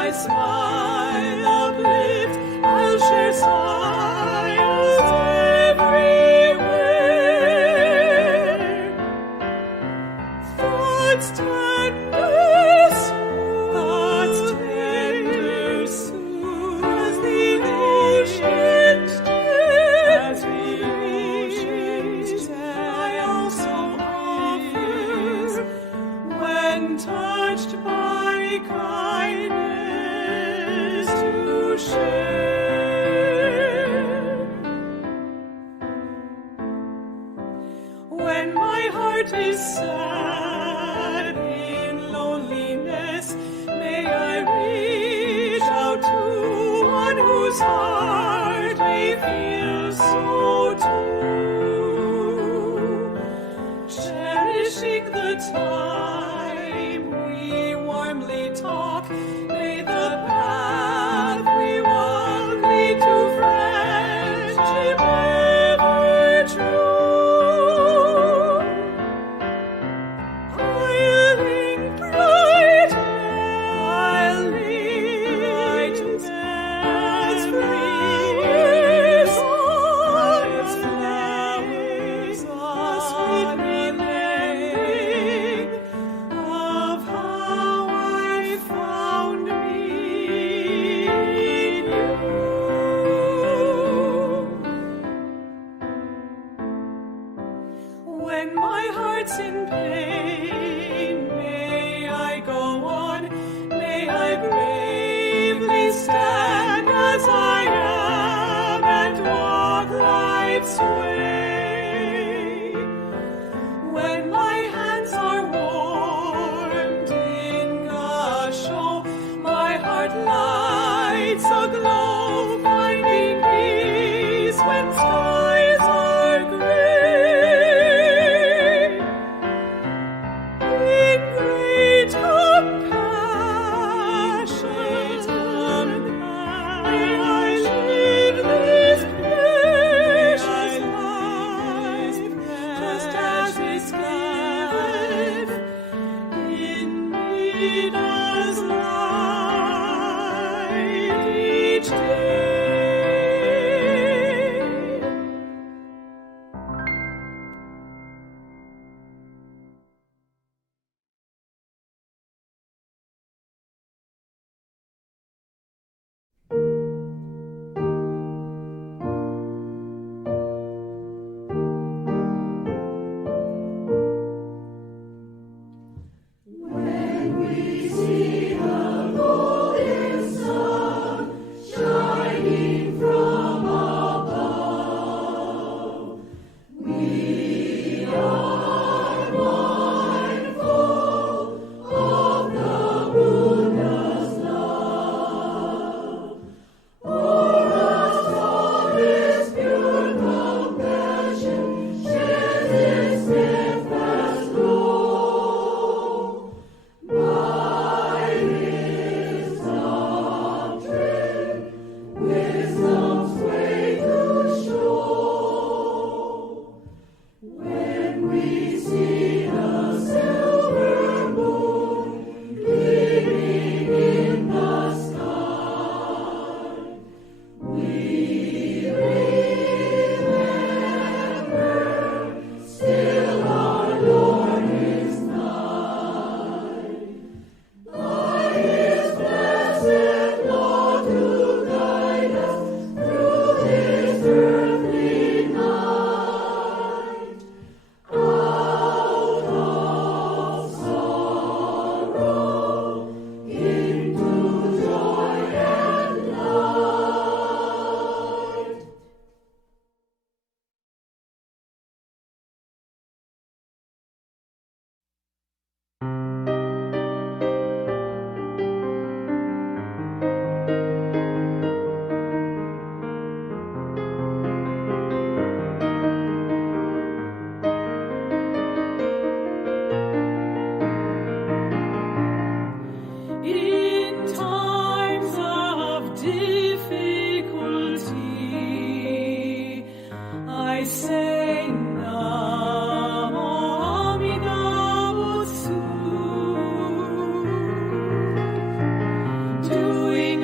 my smile uplift, I'll share smiles everywhere. Thoughts tender soon, as the ocean's I also offer, when touched by kindness, to share. When my heart is sad in loneliness, may I reach out to one whose heart may feel so too. Cherishing the time we warmly talk, may the path we walk lead to friendship ever true. I'll link bright as flowers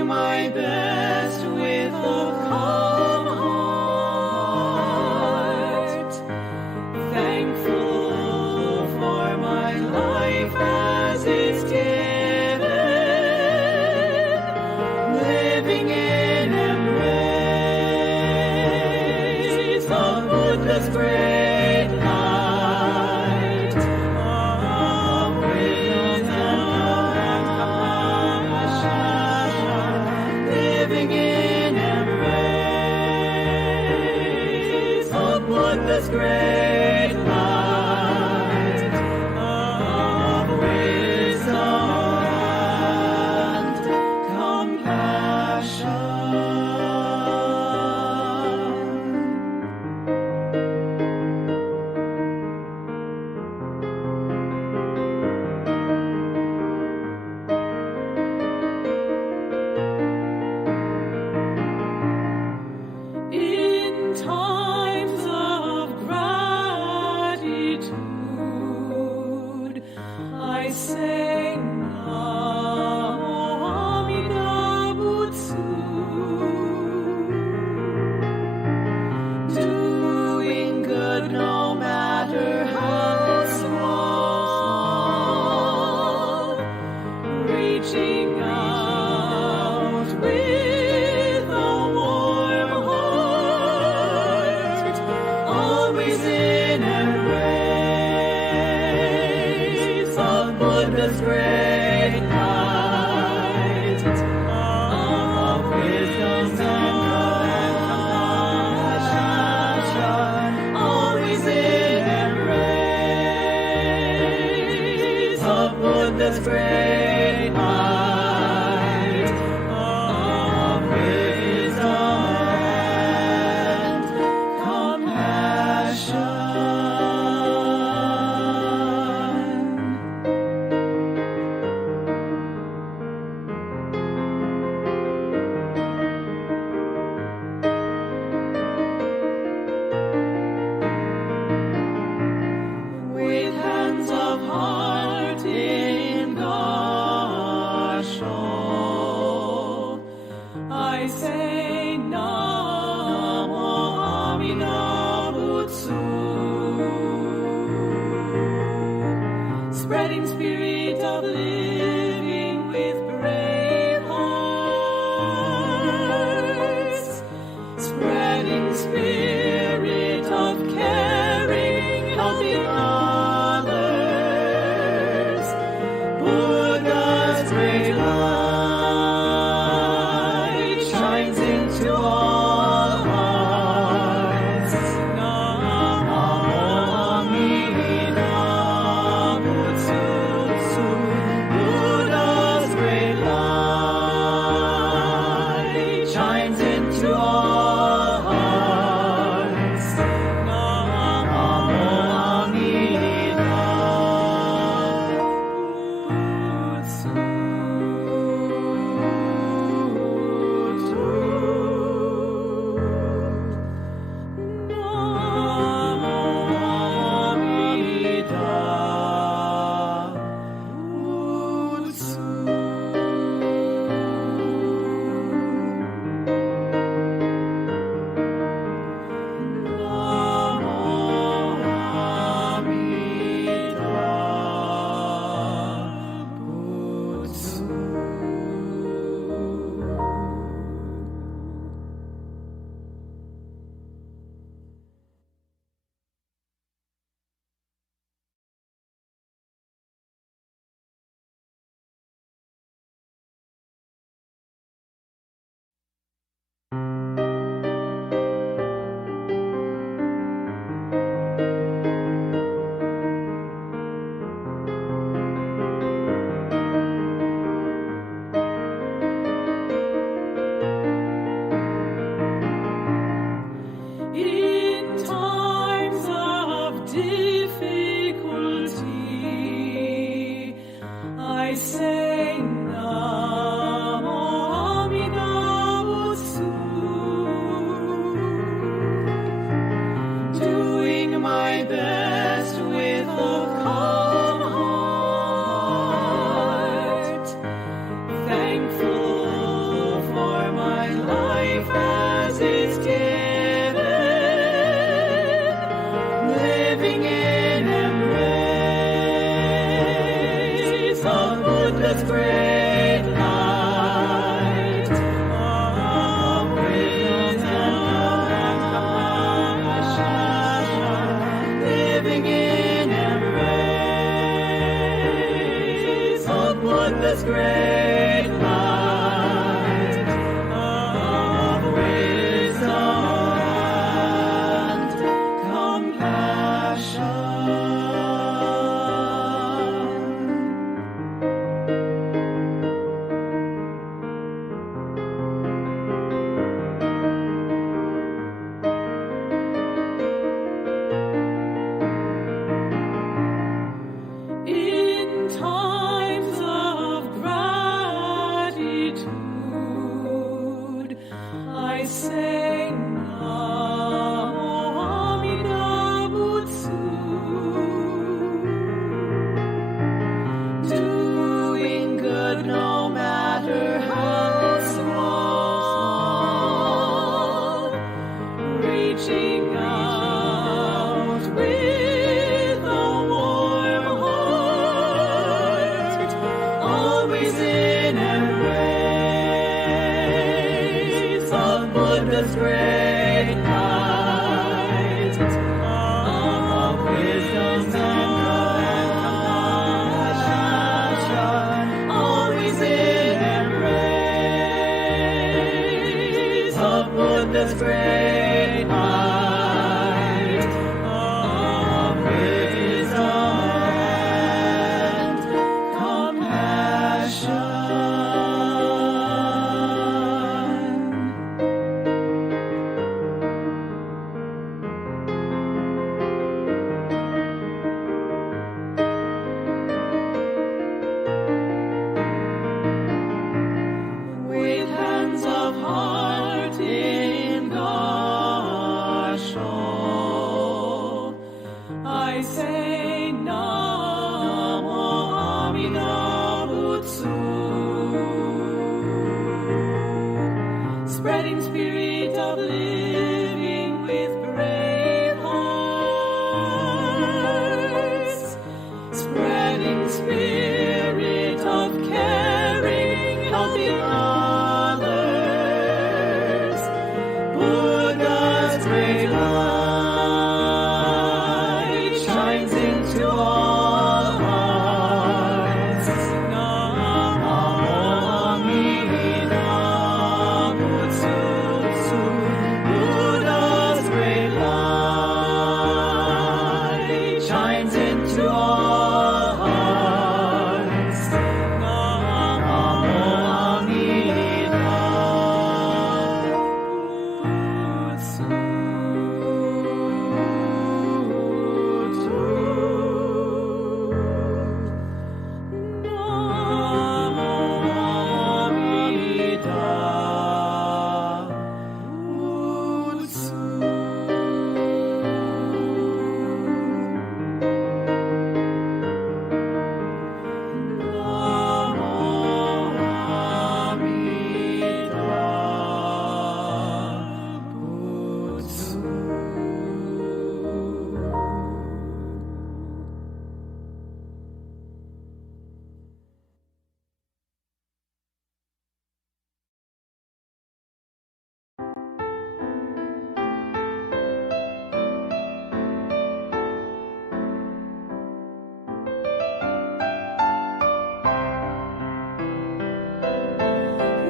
my best with a calm heart, thankful for my life as it's given, living in embrace of Buddha's great light of wisdom and compassion. Buddha's great light of wisdom and compassion, always in embrace of Buddha's great light of wisdom and compassion. With hands of heart in Gassho, I say Namo Amida Butsu, spreading spirit of living with brave hearts, spreading spirit of caring, helping others, Buddha's great light shines into all hearts. Namo Amida Butsu, Buddha's great light shines into all hearts. Namo Amida Butsu.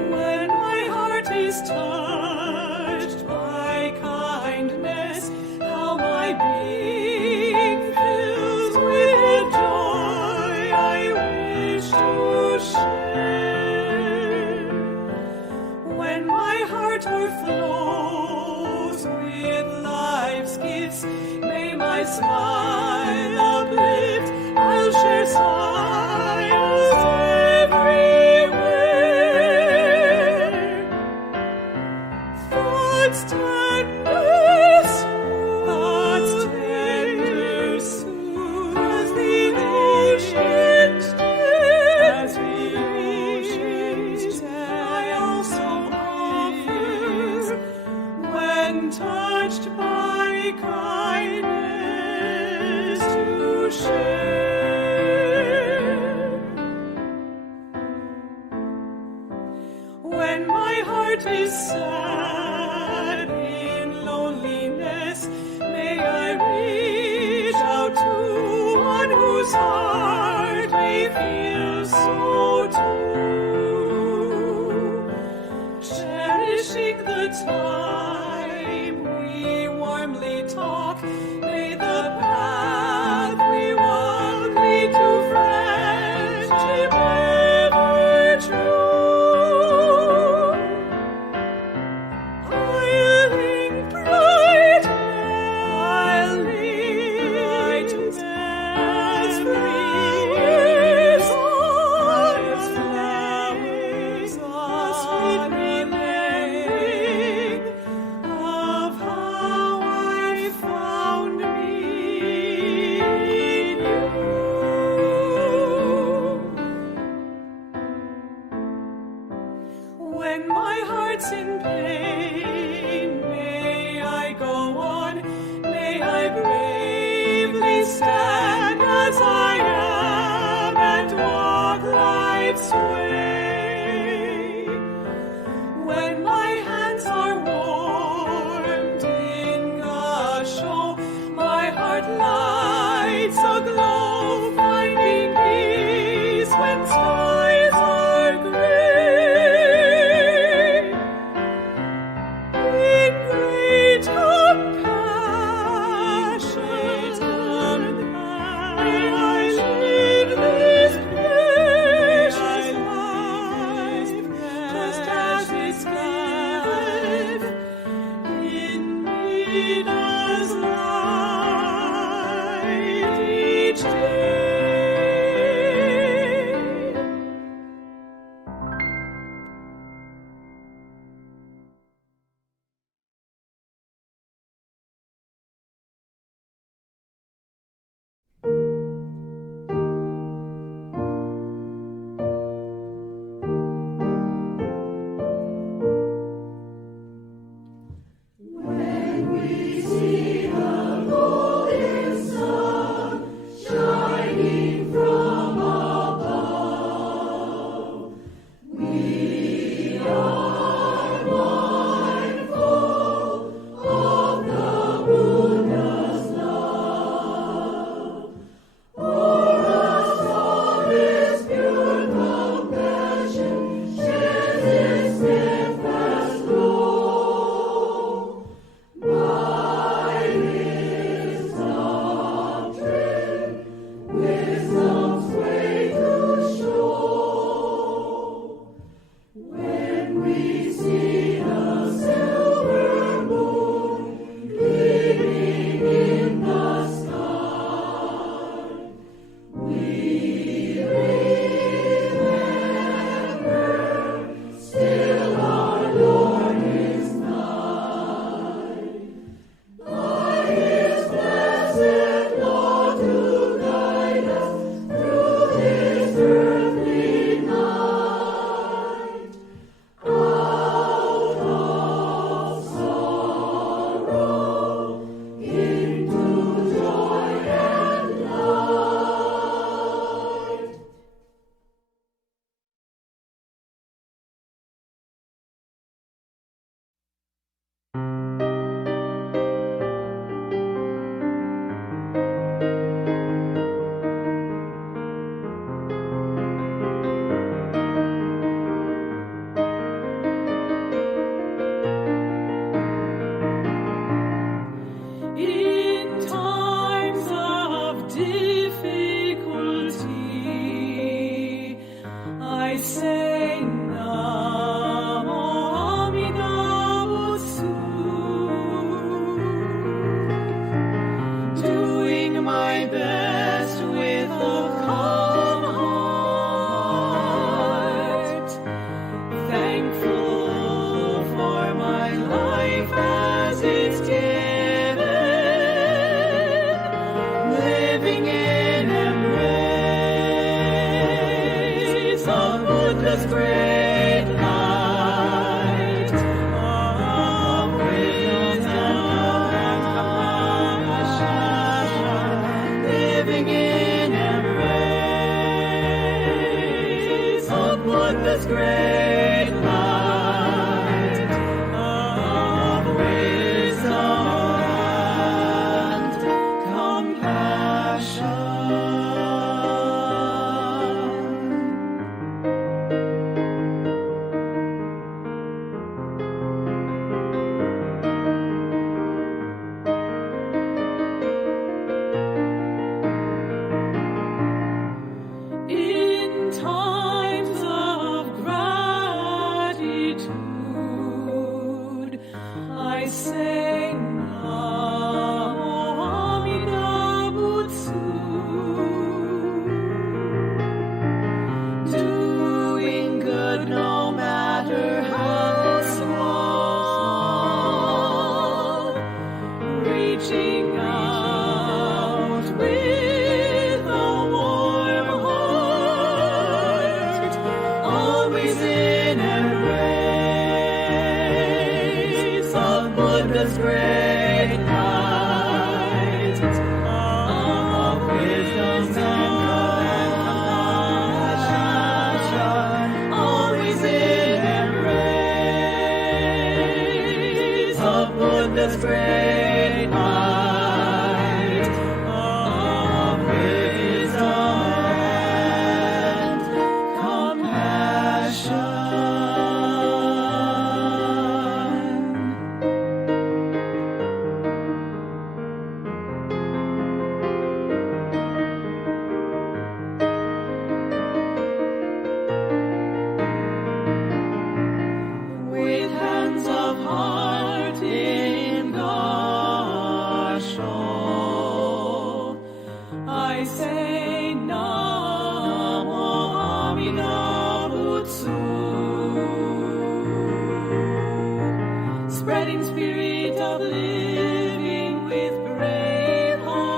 When my heart is touched by kindness, how my being fills with joy I wish to share. When my heart overflows with life's gifts, may my smile uplift, I'll share smiles everywhere. Thoughts tender soon, as the ocean stands, I also offer, when touched by kindness, to share. When my heart is sad in loneliness, may I reach out to one whose heart may feel so too. Cherishing the time we warmly talk, may the path we walk lead to friendship ever true. I'll link bright as flowers on a flames, a sweet remembering of how I found me in you. When my heart's in pain, may I go on, may I bravely stand as I am and walk life's way. When my hands are worn sweet as light each day. With hands of heart in God. of living with brave hearts,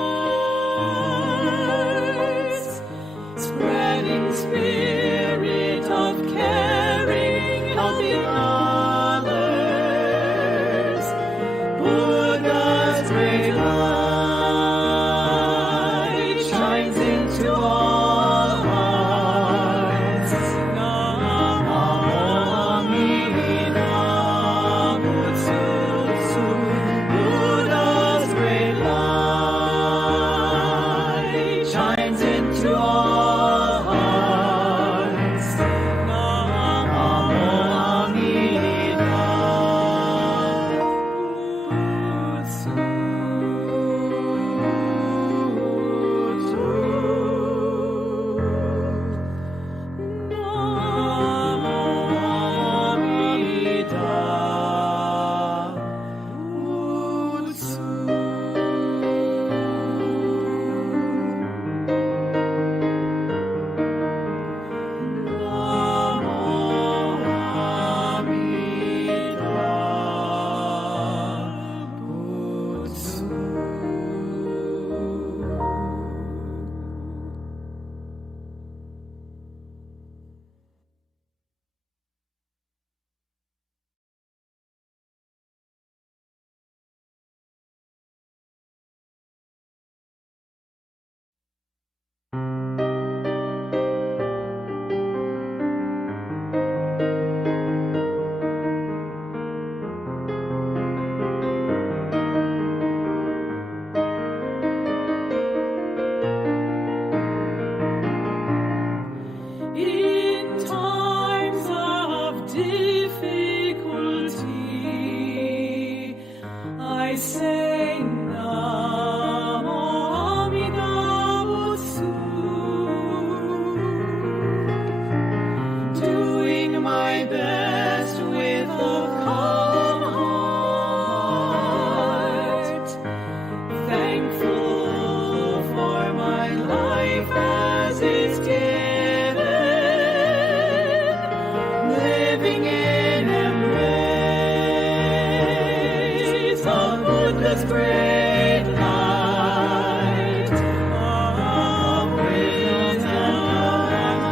spreading spirit of caring, helping others. Buddha's great light shines into all hearts. Namo Amida Butsu. Buddha's great light shines into all hearts. Namo Amida Butsu. In times of difficulty, I say Namo Amida Butsu, doing my best with a calm heart, thankful for my life as it's given, living in embrace of Buddha's great light of wisdom and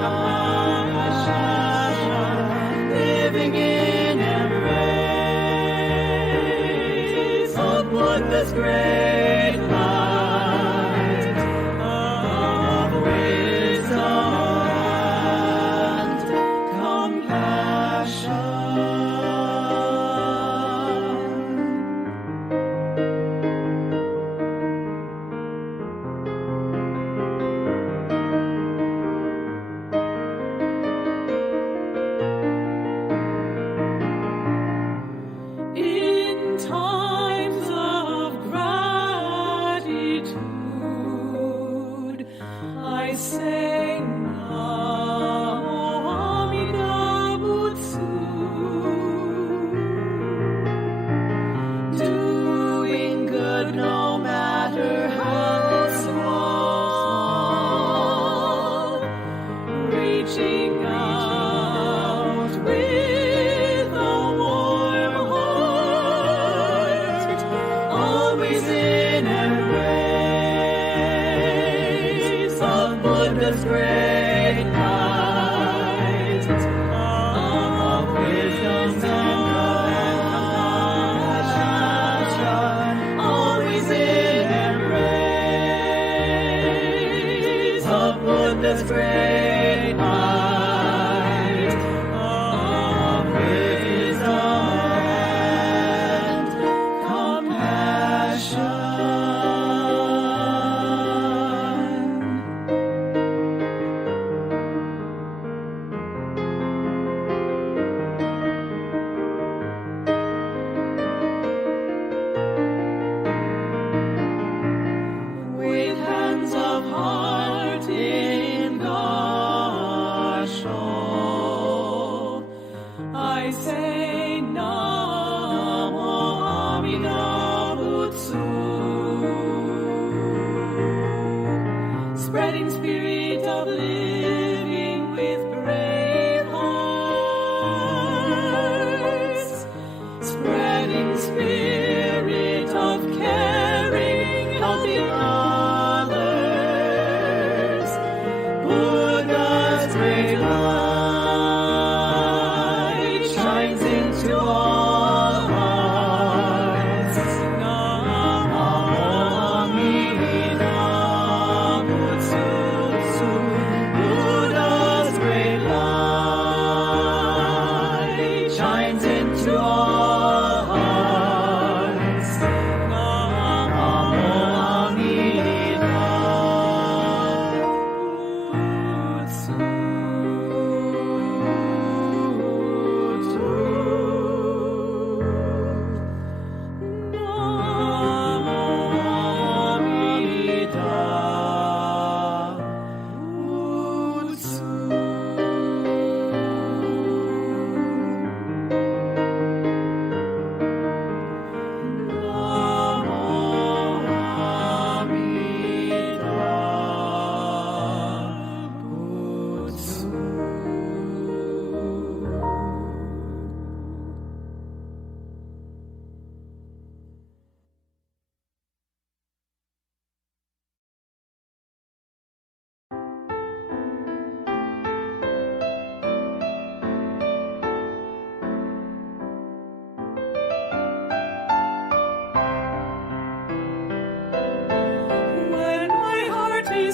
compassion, living in embrace of Buddha's great light of wisdom and compassion. In times of gratitude, I say Namo Amida Butsu, doing good no matter how small, reaching out with a warm heart, always in embrace of Buddha's great light of wisdom and compassion, always in embrace of Buddha's great light of wisdom and compassion. With hands of heart in Gassho, I say Namo Amida Butsu, spreading spirit of living with brave hearts, spreading spirit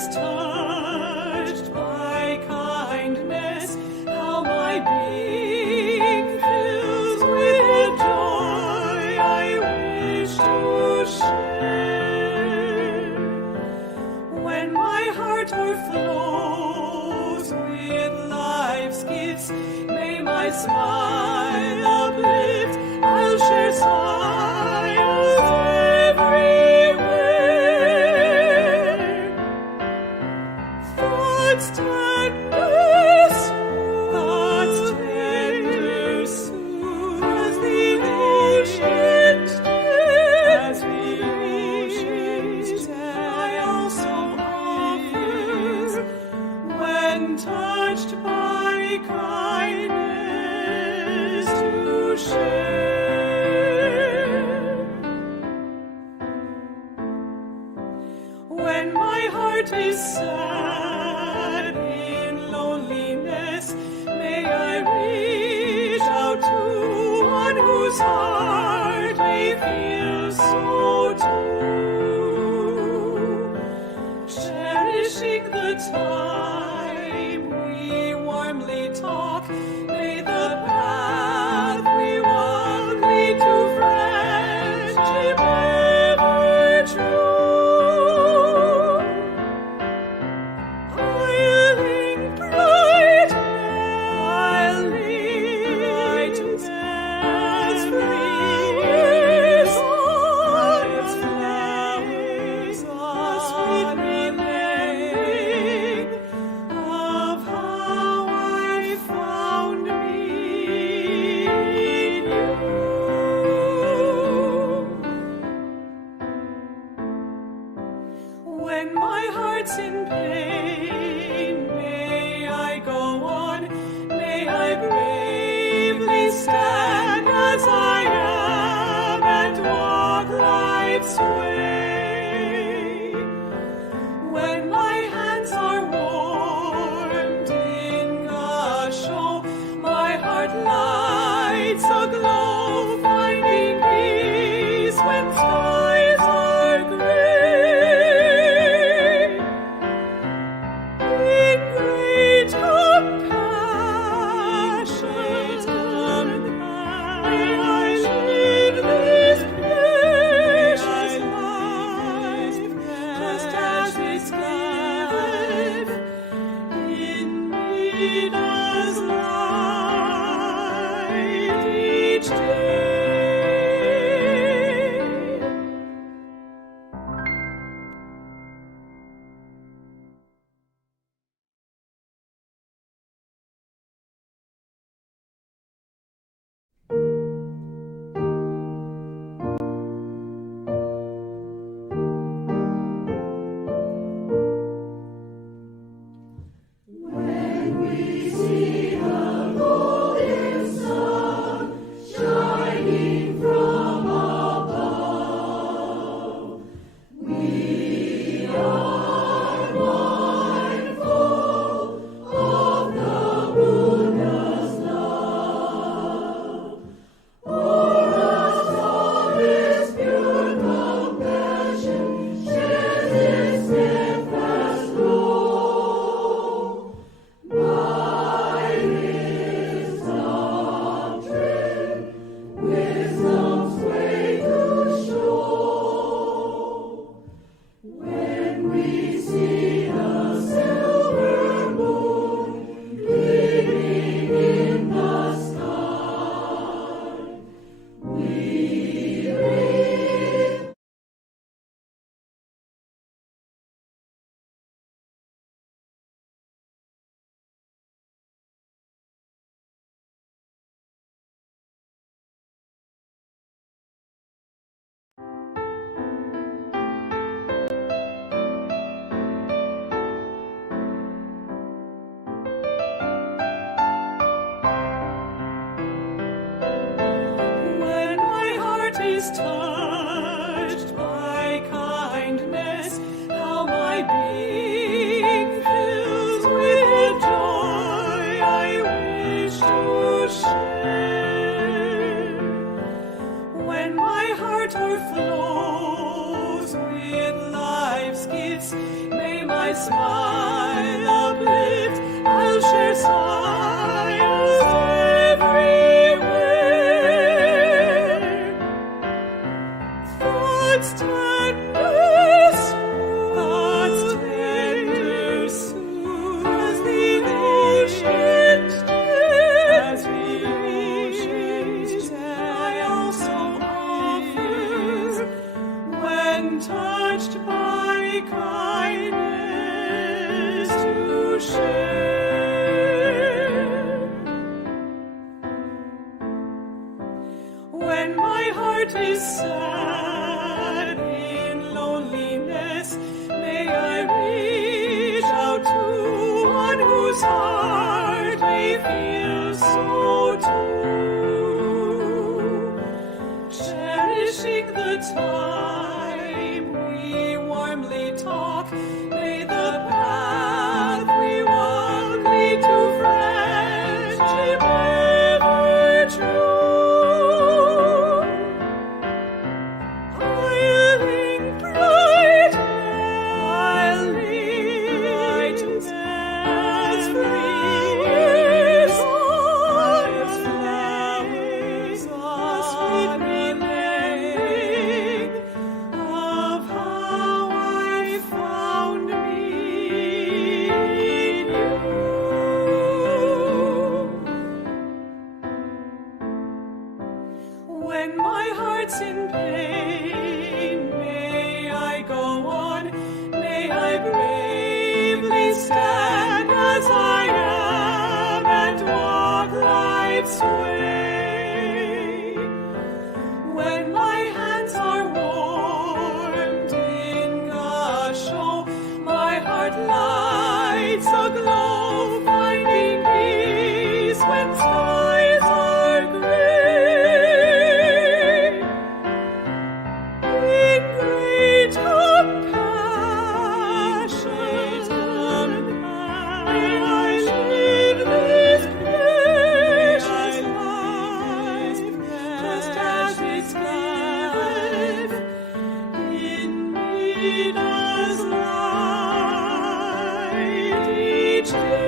is touched by kindness, how my being fills with joy I wish to share. When my heart overflows with life's gifts, may my smile uplift, I'll share smiles everywhere. Thoughts tender soon, as the ocean's dead, I also offer, when touched by kindness, to share. When my heart is sad in loneliness, may I reach out to one whose heart may feel so too. Cherishing the time we warmly talk, may the path we walk lead to friendship ever true. I'll link bright memories as flowers on its flames, a sweet remembering of how I found me in you. When my heart's in pain, may I go on, may I bravely stand as I am and walk life's way. When my hands are warmed in Gassho, my heart lights aglow, finding peace when skies are gray. In great compassion, may I live this precious life, just as it's given in me does light each day. When we see the golden sun shining from above, we are mindful of the Buddha's love. For us all is pure compassion, shares its steadfast glow. By His doctrine, wisdom's way to show. When we see the silver moon gleaming in the sky, we read. When my heart is touched by kindness, how my being fills with joy I wish to share. When my heart overflows with life's gifts, may my smile uplift, I'll share smiles everywhere. Thoughts tender soon, as the ocean stands, I also offer, when touched by kindness, to share. When my heart is sad in loneliness, may I reach out to one whose heart may feel so too. Cherishing the time we warmly talk, may the path we walk lead to friendship ever true. I'll link bright as flowers sweet memory of how I found me in you. When my heart's in pain, may I go on, may I bravely stand as I am and walk life's way. When my hands are warmed in Gassho, my heart lights aglow, finding peace when skies are gray. In great compassion, may I live this precious life, just as it's given in Mida's light each day.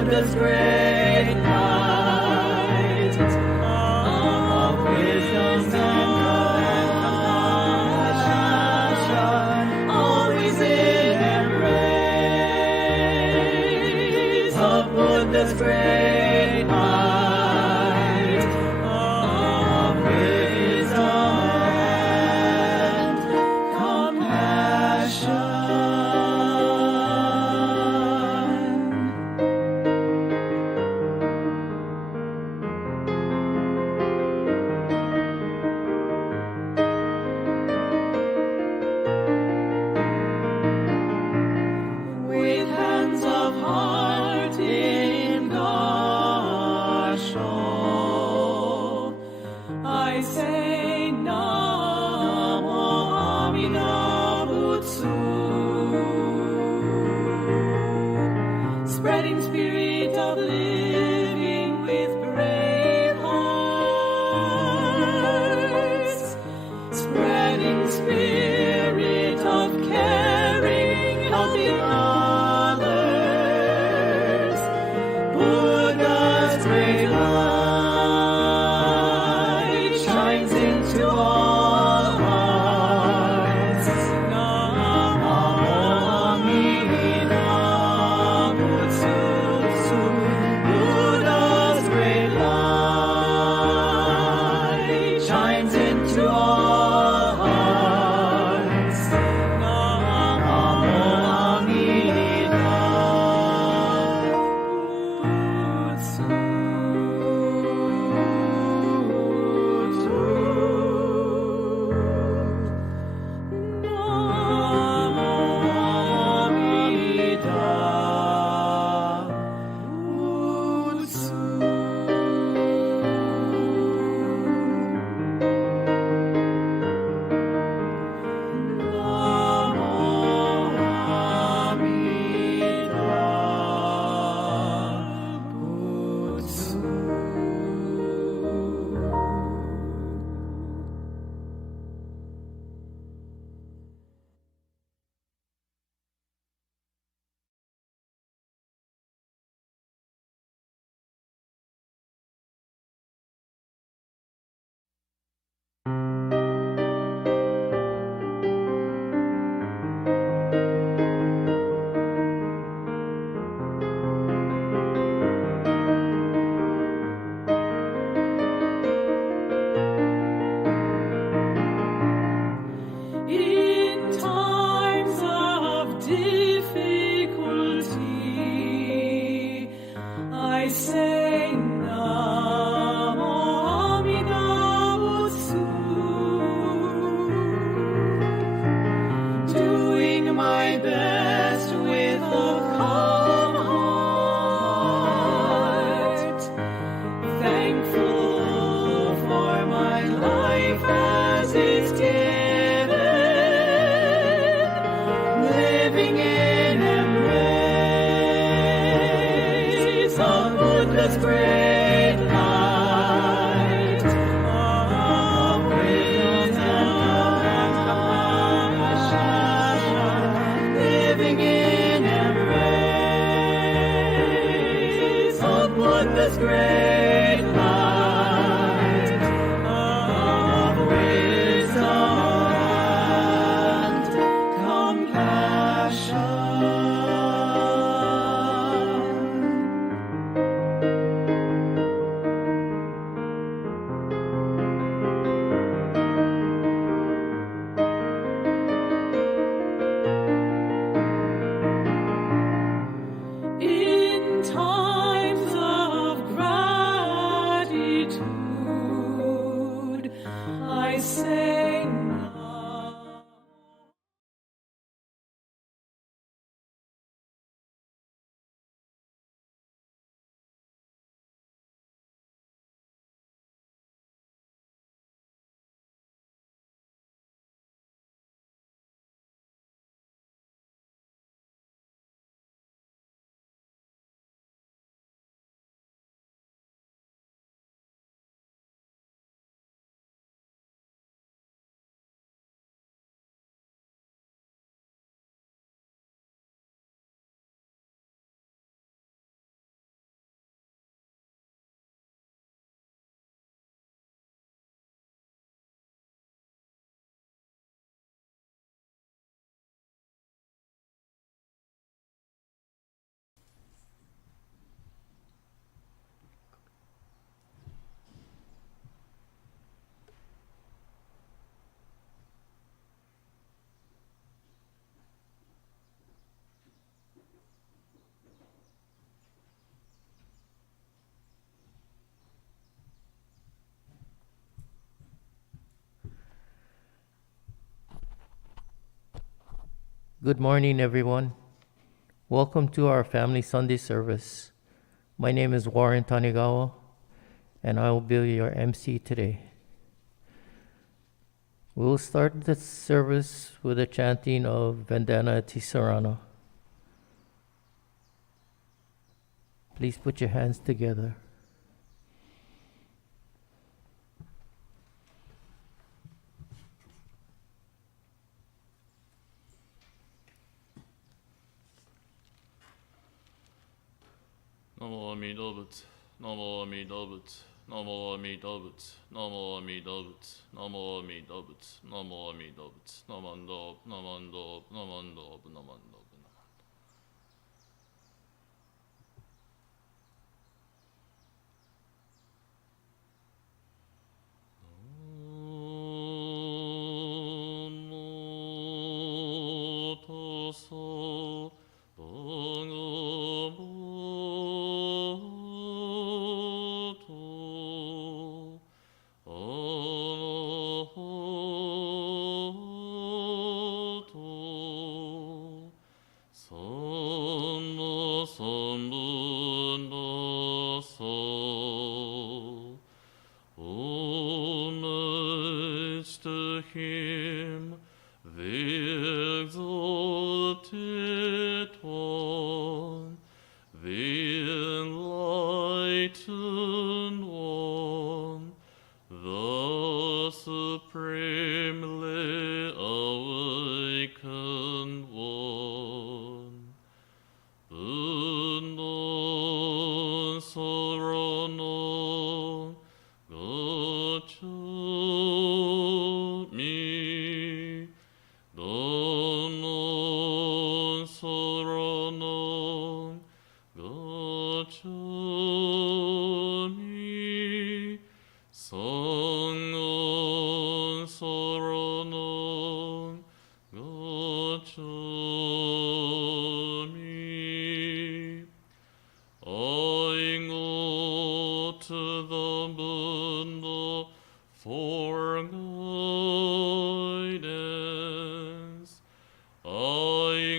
Buddha's great light of wisdom and compassion, always in embrace of Buddha's great light of wisdom and compassion. With hands of heart in Gassho, I say Namo Amida Butsu, spreading spirit of living with brave hearts, spreading spirit of caring, helping others, Buddha's great light shines into all hearts. Namo Amida Butsu, Buddha's great light shines into all hearts. Namo Amida Butsu. In times of difficulty, I say Namo Amida Butsu, doing my best with a calm heart, thankful for my life as it's given, living in embrace of Buddha's great light of wisdom and compassion, living in embrace of Buddha's great light of wisdom and compassion. In times of gratitude, Good morning, everyone. Welcome to our Family Sunday service. My name is Warren Tanigawa, and I will be your MC today. We will start the service with a chanting of Vandana Ti-Sarana. Please put your hands together. Namo Amida Butsu, Namo Amida Butsu, Namo Amida Butsu, Namo Amida Butsu, Namo Amida Butsu, Namo Amida Butsu, Namando, Namando, Namando, Namando. Homage to him, the exalted one, the enlightened one, the supremely awakened one. Vandana Ti-Sarana, Gassho mi, Vandana Ti-Sarana, Gassho mi, Sangha Ti-Sarana, Gassho mi. I go to the Buddha for guidance. I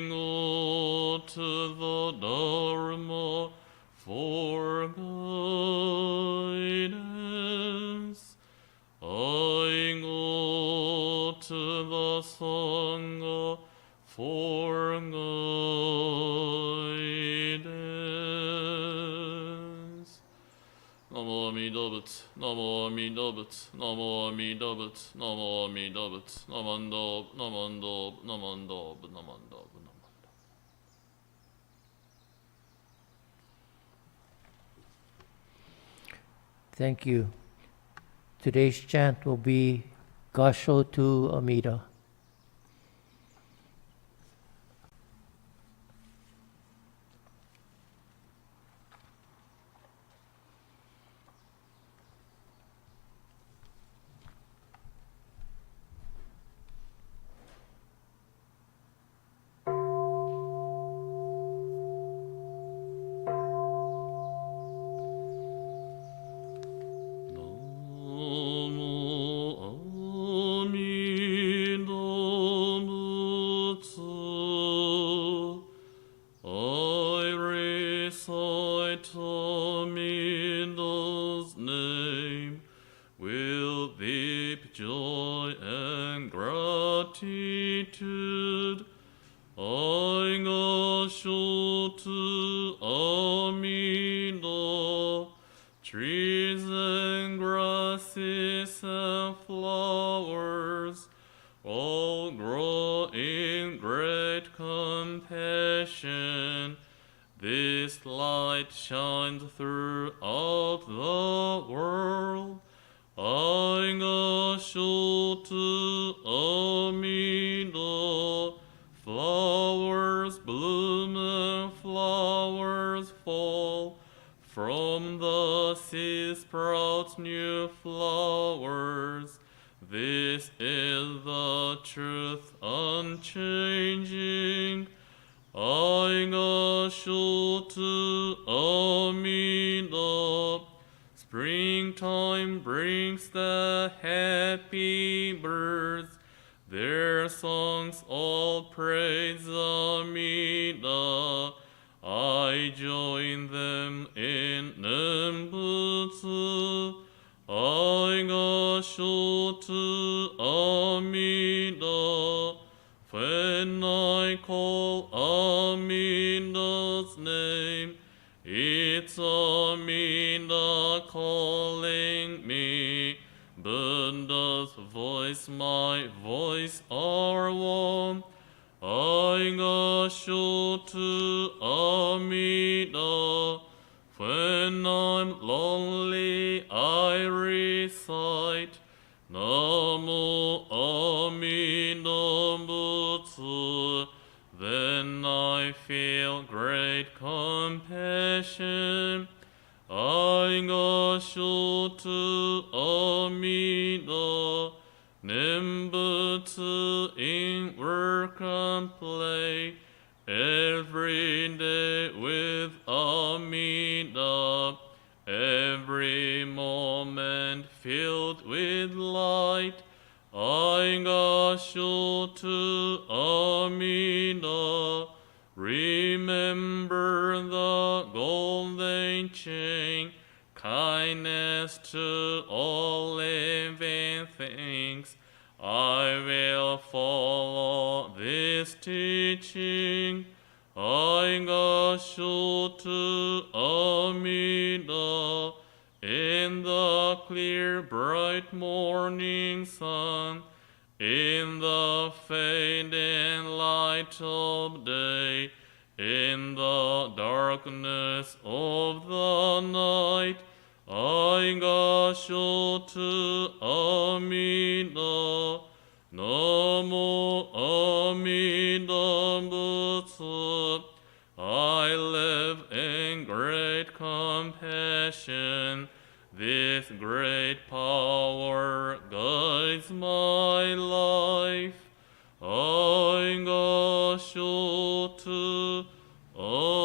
go to the Dharma for guidance. I go to the Sangha for guidance. Namo Amida Butsu, Namo Amida Butsu, Namo Amida Butsu, Namo Amida Butsu, Namando, Namando, Namando, Namando, Namando. Thank you. Today's chant will be Gassho to Amida. Amida's name with deep joy and gratitude. I Gassho to Amida, trees and grasses and flowers all grow in great compassion. This light shines throughout the world. I Gassho to Amida, flowers bloom and flowers fall. From the seed sprouts new flowers. This is the truth unchanging. I Gassho to Amida. Springtime brings the happy birds. Their songs all praise Amida. I join them in Nembutsu. I Gassho to Amida. When I call Amida's name, it's Amida calling me. Buddha's voice, my voice are one. I Gassho to Amida. When I'm lonely, I recite Namo Amida Butsu. Then I feel great compassion. I Gassho to Amida. Nembutsu in work and play. Every day with Amida. Every moment filled with light. I Gassho to Amida. Remember the golden chain. Kindness to all living things. I will follow this teaching. I Gassho to Amida. In the clear bright morning sun, in the fading light of day, in the darkness of the night, I Gassho to Amida. Namo Amida Butsu. I live in great compassion. This great power guides my life. I Gassho to Amida.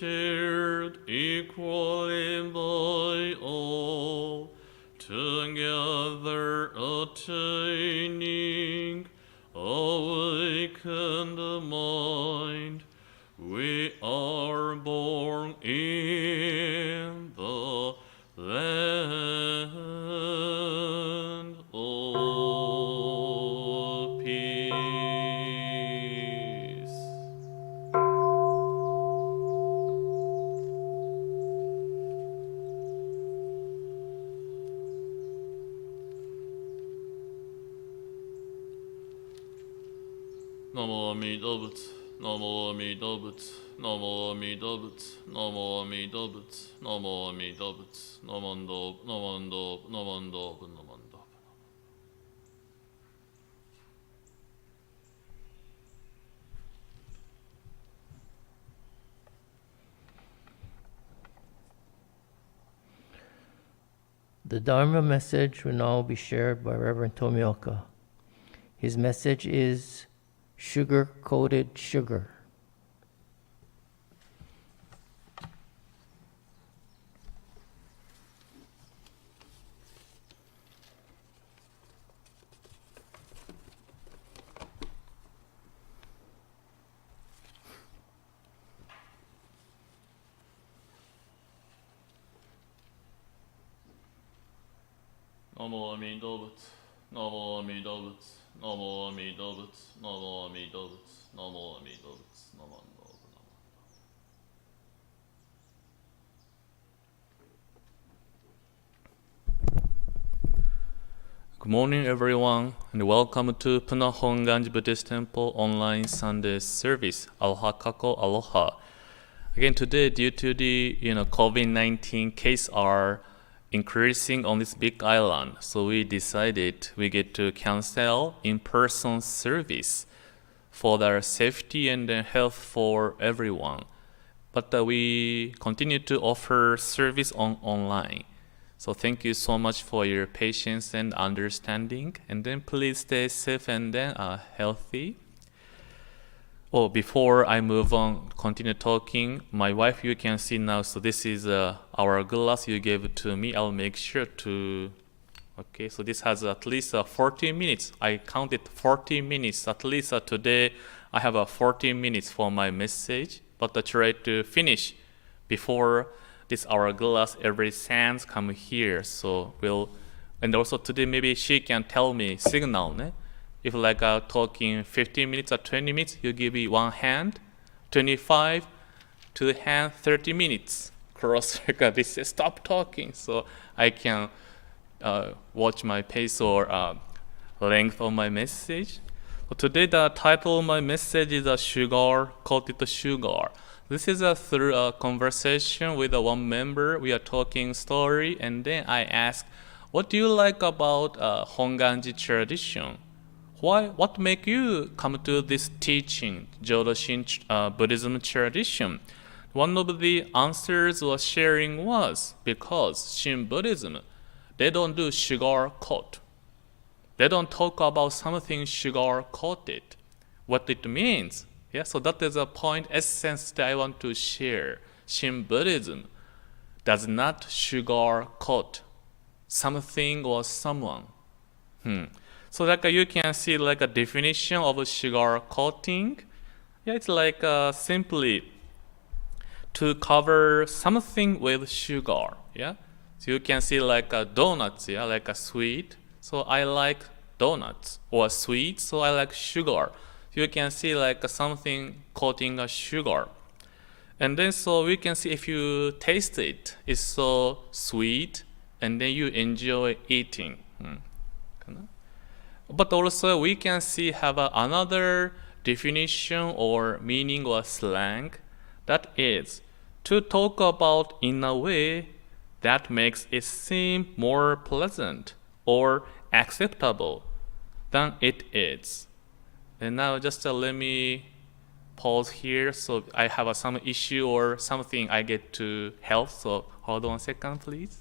Shared equally by all, together attaining awakened mind. We are born in the land of peace. Namo Amida Butsu, Namo Amida Butsu, Namo Amida Butsu, Namo Amida Butsu, Namo Amida Butsu, Namando, Namando, Namando, Namando. The Dharma message will now be shared by Reverend Tomioka. His message is sugar-coated sugar. Namo Amida Butsu. Namo Amida Butsu. Namo Amida Butsu. Namo Amida Butsu. Namo Amida Butsu. Namo Amida Butsu. Good morning, everyone, and welcome to Puna Honganji Buddhist Temple online Sunday service. Aloha kako aloha. Again, today, due to the COVID-19 cases are increasing on this big island, so we decided we get to cancel in-person service for the safety and health for everyone. But we continue to offer service online. So thank you so much for your patience and understanding. And then please stay safe and then healthy. Oh, before I move on, continue talking, my wife you can see now. So this is our glass you gave to me. I'll make sure to. Okay, so this has at least 40 minutes. I counted 40 minutes. At least today I have 40 minutes for my message. But I try to finish before this hourglass every sands come here. So and also today maybe she can tell me signal. Ne? If like talking 15 minutes or 20 minutes, you give me one hand, 25, two hand, 30 minutes. Cross this says stop talking, so I can watch my pace or length of my message. So today the title of my message is sugar, coated sugar. This is through a conversation with one member. We are talking story, and then I ask, what do you like about Honganji tradition? What make you come to this teaching, Jodoshin Buddhism tradition? One of the answers was sharing was because Shin Buddhism, they don't do sugar coat. They don't talk about something sugar coated. What it means. Yeah, so that is a point, essence that I want to share. Shin Buddhism does not sugar coat something or someone. So like you can see like a definition of sugar coating. Yeah, it's like simply to cover something with sugar. Yeah, so you can see like donuts. Yeah, like a sweet. So I like donuts or sweet. So I like sugar. You can see like something coating a sugar. And then so we can see if you taste it, it's so sweet and then you enjoy eating. But also we can see have another definition or meaning or slang that is to talk about in a way that makes it seem more pleasant or acceptable than it is. And now just let me pause here. So I have some issue or something I get to help. So hold on a second, please.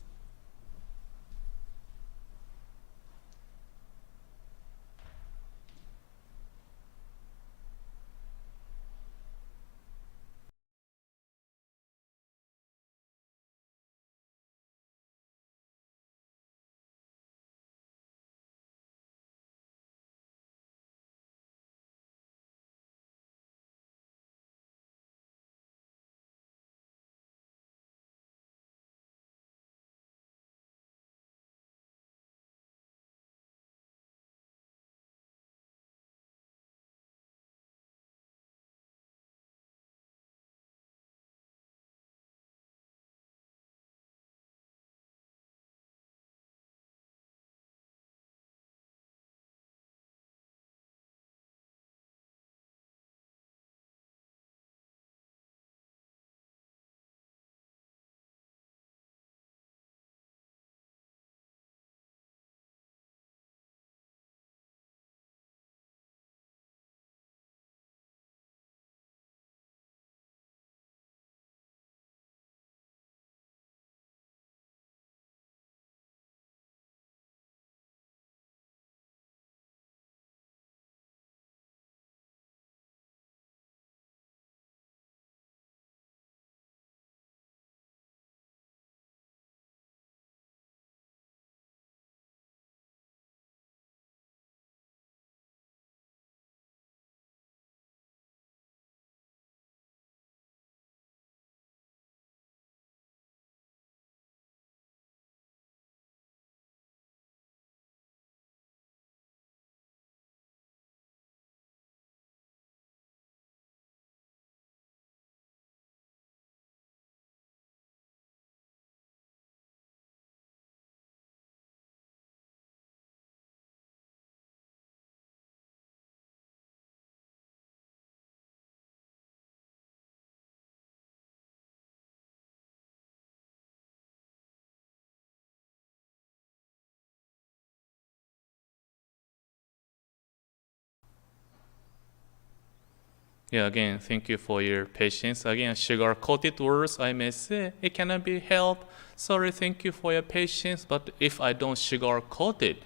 Yeah, again, thank you for your patience. Again, sugar-coated words, I may say, it cannot be helped. Sorry, thank you for your patience, but if I don't sugar-coat it,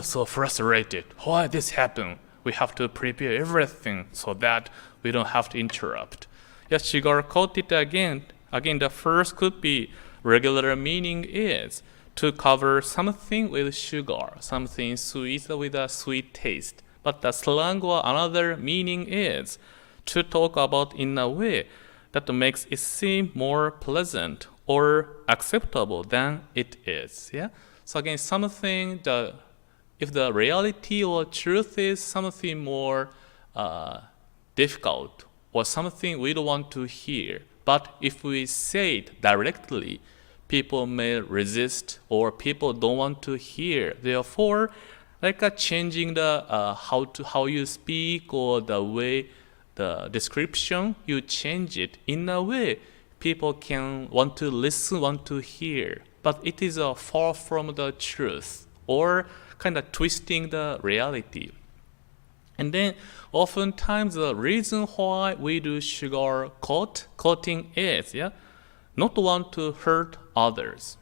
so frustrated. Why this happened? We have to prepare everything so that we don't have to interrupt. Yeah, sugar-coat it again. Again, the first could be regular meaning is to cover something with sugar, something sweet with a sweet taste. But the slang or another meaning is to talk about in a way that makes it seem more pleasant or acceptable than it is. Yeah. So again, something if the reality or truth is something more difficult or something we don't want to hear, but if we say it directly, people may resist or people don't want to hear. Therefore, like changing the how you speak or the way the description, you change it in a way people can want to listen, want to hear. But it is far from the truth or kind of twisting the reality. And then oftentimes the reason why we do coating is not want to hurt others.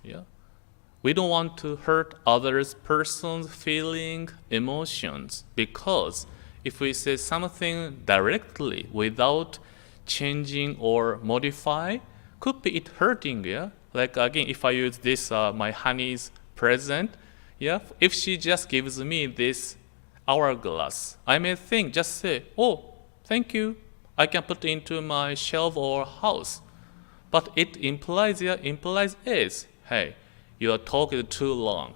We don't want to hurt others' person's feeling, emotions, because if we say something directly without changing or modify, could be it hurting. Like again, if I use this my honey's present, if she just gives me this hourglass, I may think, just say, oh, thank you, I can put it into my shelf or house. But it implies is, hey, you are talking too long.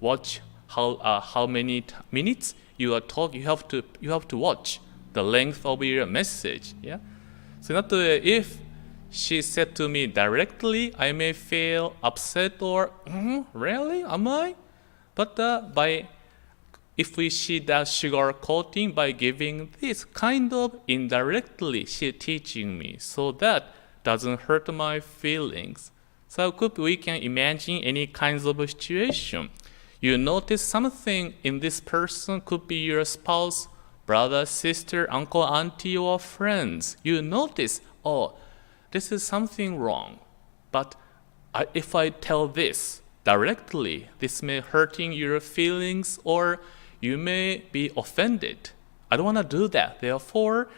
Watch how many minutes you are talking. You have to watch the length of your message. So not if she said to me directly, I may feel upset or really, am I? But if we see that sugar coating by giving this kind of indirectly, she teaching me, so that doesn't hurt my feelings. So we can imagine any kinds of situation. You notice something in this person, could be your spouse, brother, sister, uncle, auntie, or friends. You notice, oh, this is something wrong. But if I tell this directly, this may hurting your feelings or you may be offended. I don't want to do that. Therefore,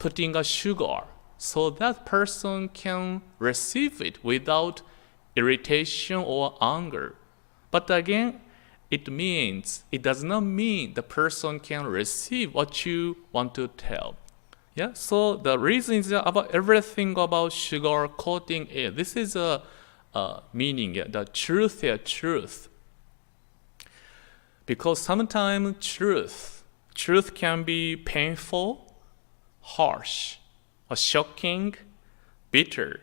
putting a sugar so that person can receive it without irritation or anger. But again, it does not mean the person can receive what you want to tell. So the reason is about everything about sugar coating is, this is a meaning, the truth here, truth. Because sometimes truth can be painful, harsh, or shocking, bitter,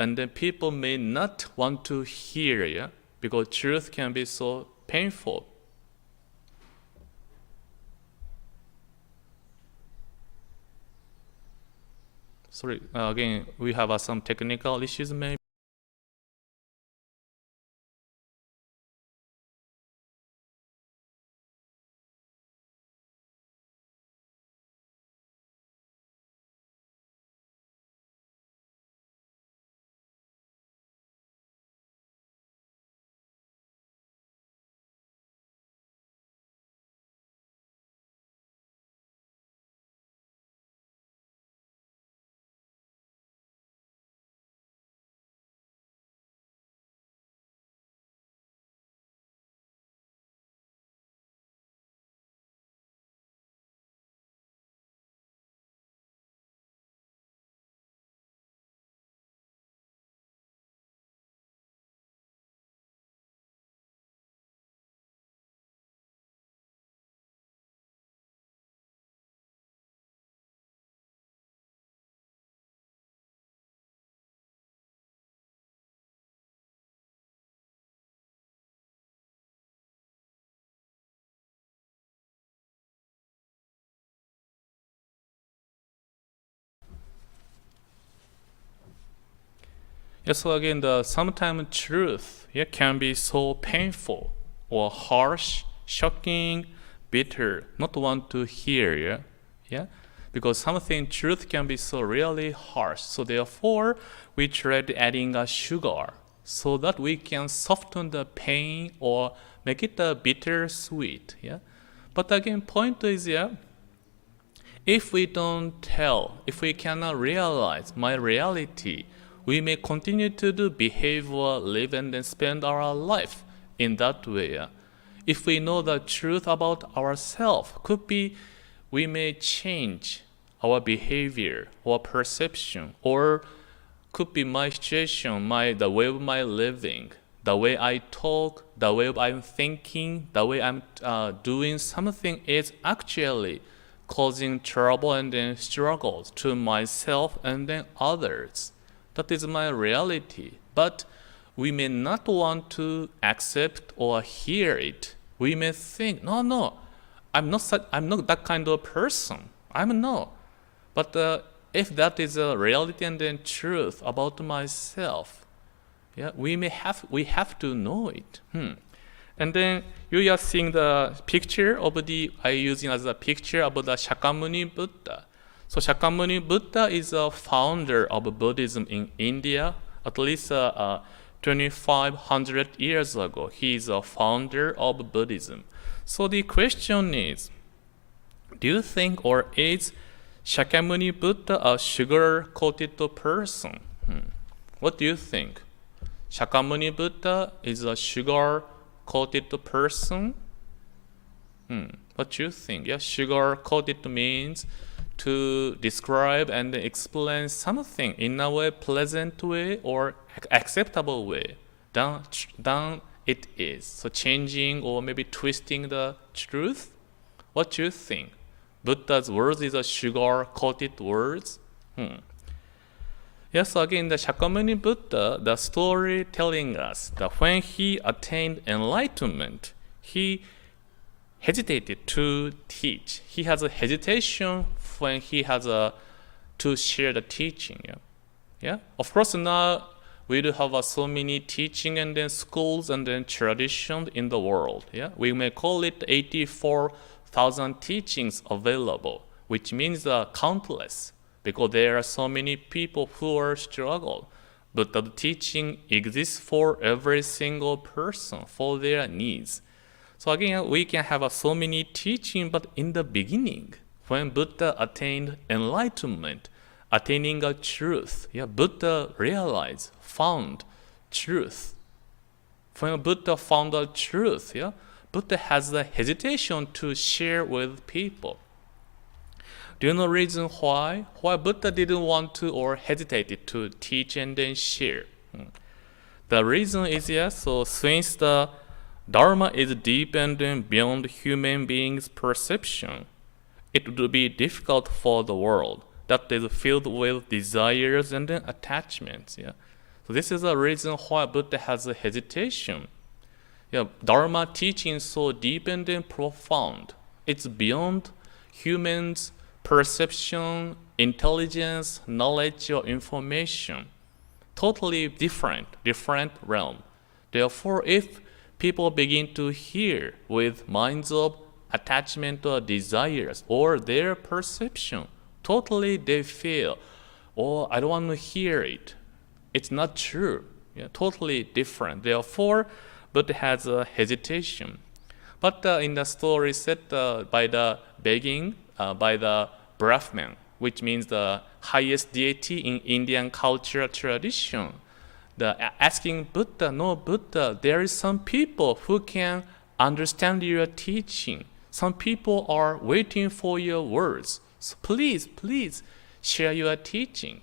and then people may not want to hear, because truth can be so painful. Sorry, again, we have some technical issues maybe. So again, sometimes truth can be so painful or harsh, shocking, bitter, not want to hear. because something truth can be so really harsh. So therefore, we tried adding a sugar so that we can soften the pain or make it a bitter sweet. Yeah, but again, point is, yeah, if we don't tell, if we cannot realize my reality, we may continue to do behavior, live, and then spend our life in that way. Yeah? If we know the truth about ourselves, could be we may change our behavior or perception, or could be my situation, the way of my living, the way I talk, the way I'm thinking, the way I'm doing something is actually causing trouble and then struggles to myself and then others. That is my reality. But we may not want to accept or hear it. We may think, no, I'm not that kind of person. I'm no. But if that is a reality and then truth about myself, yeah, we have to know it. And then you are seeing the picture of I using as a picture about the Shakyamuni Buddha. So Shakyamuni Buddha is a founder of Buddhism in India, at least 2,500 years ago. He is a founder of Buddhism. So the question is, do you think or is Shakyamuni Buddha a sugar-coated person? What do you think? Shakyamuni Buddha is a sugar-coated person? What do you think? Yeah, sugar-coated means to describe and explain something in a way, pleasant way or acceptable way than it is. So changing or maybe twisting the truth. What do you think? Buddha's words is a sugar-coated words. Yes, again, the Shakyamuni Buddha, the story telling us that when he attained enlightenment, he hesitated to teach. He has a hesitation when he has to share the teaching. Yeah. Of course, now we do have so many teaching and then schools and then traditions in the world. Yeah, we may call it 84,000 teachings available, which means countless, because there are so many people who are struggle. But the teaching exists for every single person, for their needs. So again, we can have so many teaching, but in the beginning, when Buddha attained enlightenment, attaining a truth, Buddha realized, found truth. When Buddha found a truth, Buddha has the hesitation to share with people. Do you know the reason why? Why Buddha didn't want to or hesitated to teach and then share? The reason is, so since the Dharma is deep and beyond human beings' perception, it would be difficult for the world that is filled with desires and attachments. So this is the reason why Buddha has a hesitation. Dharma teaching is so deep and profound. It's beyond humans' perception, intelligence, knowledge, or information. Totally different realm. Therefore, if people begin to hear with minds of attachment or desires or their perception, totally they feel, I don't want to hear it. It's not true. Totally different. Therefore, Buddha has a hesitation. But in the story said by the begging, by the Brahman, which means the highest deity in Indian cultural tradition, asking Buddha, no, Buddha, there is some people who can understand your teaching. Some people are waiting for your words. So please share your teaching.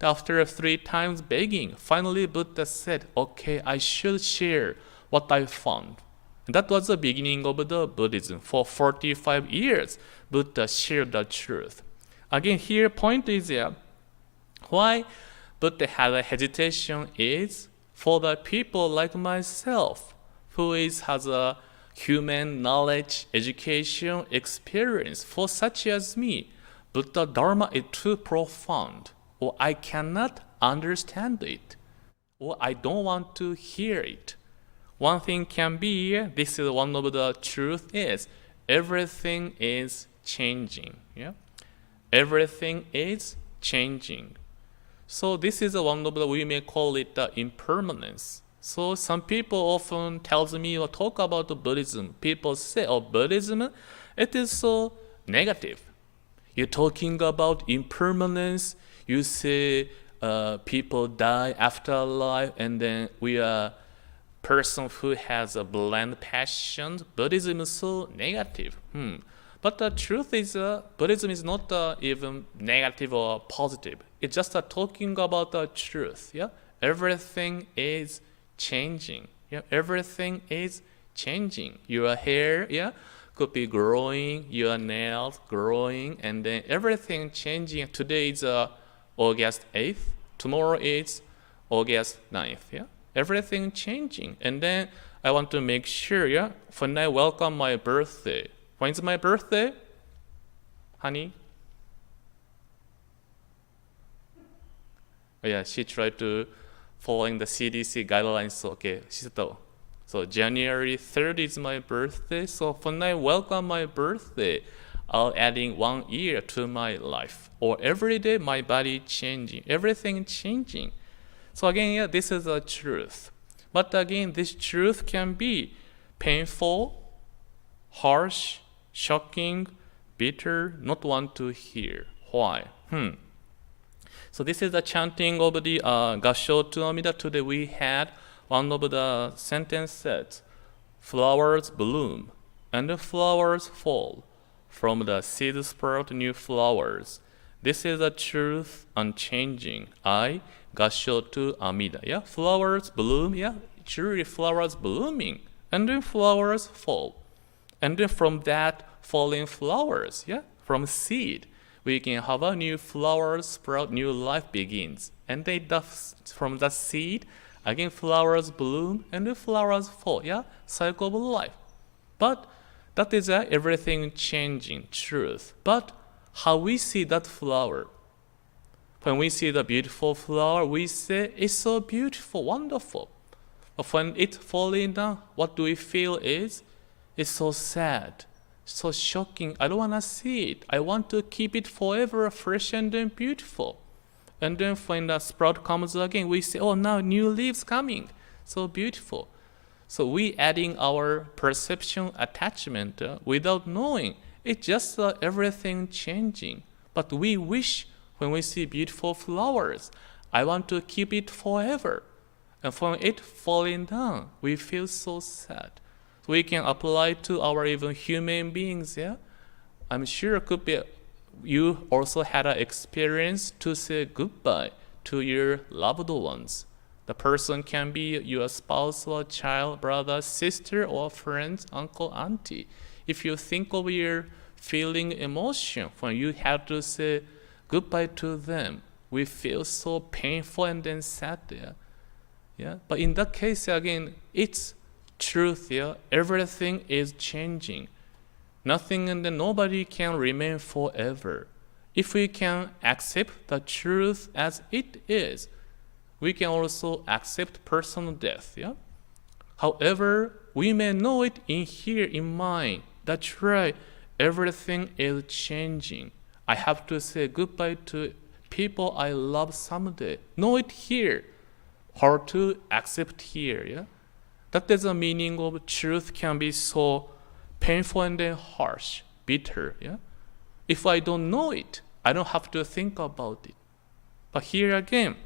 After 3 times begging, finally Buddha said, okay, I should share what I found. And that was the beginning of the Buddhism. For 45 years, Buddha shared the truth. Again, here point is why Buddha had a hesitation is for the people like myself, who has a human knowledge, education, experience. For such as me, Buddha Dharma is too profound, or I cannot understand it, or I don't want to hear it. One thing can be, this is one of the truth is, everything is changing. everything is changing. So this is one of the, we may call it the impermanence. So some people often tells me or talk about Buddhism. People say, oh, Buddhism, it is so negative. You're talking about impermanence. You say people die after life, and then we are person who has a blind passion. Buddhism is so negative. But the truth is, Buddhism is not even negative or positive. It's just talking about the truth. Yeah, everything is changing. Yeah, everything is changing. Your hair, yeah, could be growing. Your nails growing, and then everything changing. Today is August 8th. Tomorrow is August 9th. Yeah, everything changing. And then I want to make sure, yeah, when I welcome my birthday. When's my birthday? Honey? Oh, yeah, she tried to following the CDC guidelines. So, okay, she said, so January 3rd is my birthday. So when I welcome my birthday, I'll adding 1 year to my life. Or every day my body changing, everything changing. So again, yeah, this is a truth. But again, this truth can be painful, harsh, shocking, bitter, not want to hear. Why? So this is the chanting of the Gassho to Amida. Today we had one of the sentences, flowers bloom and the flowers fall. From the seed sprout new flowers. This is the truth unchanging. I, Gassho to Amida. Yeah, flowers bloom. Yeah, truly flowers blooming. And then flowers fall. And then from that falling flowers, yeah, from seed, we can have a new flowers sprout, new life begins. And they from the seed, again flowers bloom and the flowers fall, yeah, cycle of life. But that is everything changing truth. But how we see that flower, when we see the beautiful flower, we say it's so beautiful, wonderful. But when it's falling down, what do we feel is, it's so sad, so shocking. I don't want to see it. I want to keep it forever fresh and then beautiful. And then when the sprout comes again, we say, oh, now new leaves coming. So beautiful. So we adding our perception attachment without knowing. It's just everything changing. But we wish when we see beautiful flowers, I want to keep it forever. And when it falling down, we feel so sad. We can apply to our even human beings, yeah? I'm sure it could be you also had an experience to say goodbye to your loved ones. The person can be your spouse or child, brother, sister, or friend, uncle, auntie. If you think of your feeling emotion when you have to say goodbye to them, we feel so painful and then sad there. Yeah? But in that case, again, it's truth here. Everything is changing. Nothing and then nobody can remain forever. If we can accept the truth as it is, we can also accept personal death. Yeah? However, we may know it in here, in mind. That's right. Everything is changing. I have to say goodbye to people I love someday. Know it here. Hard to accept here. Yeah? That is the meaning of truth can be so painful and then harsh, bitter. Yeah? If I don't know it, I don't have to think about it. But here again,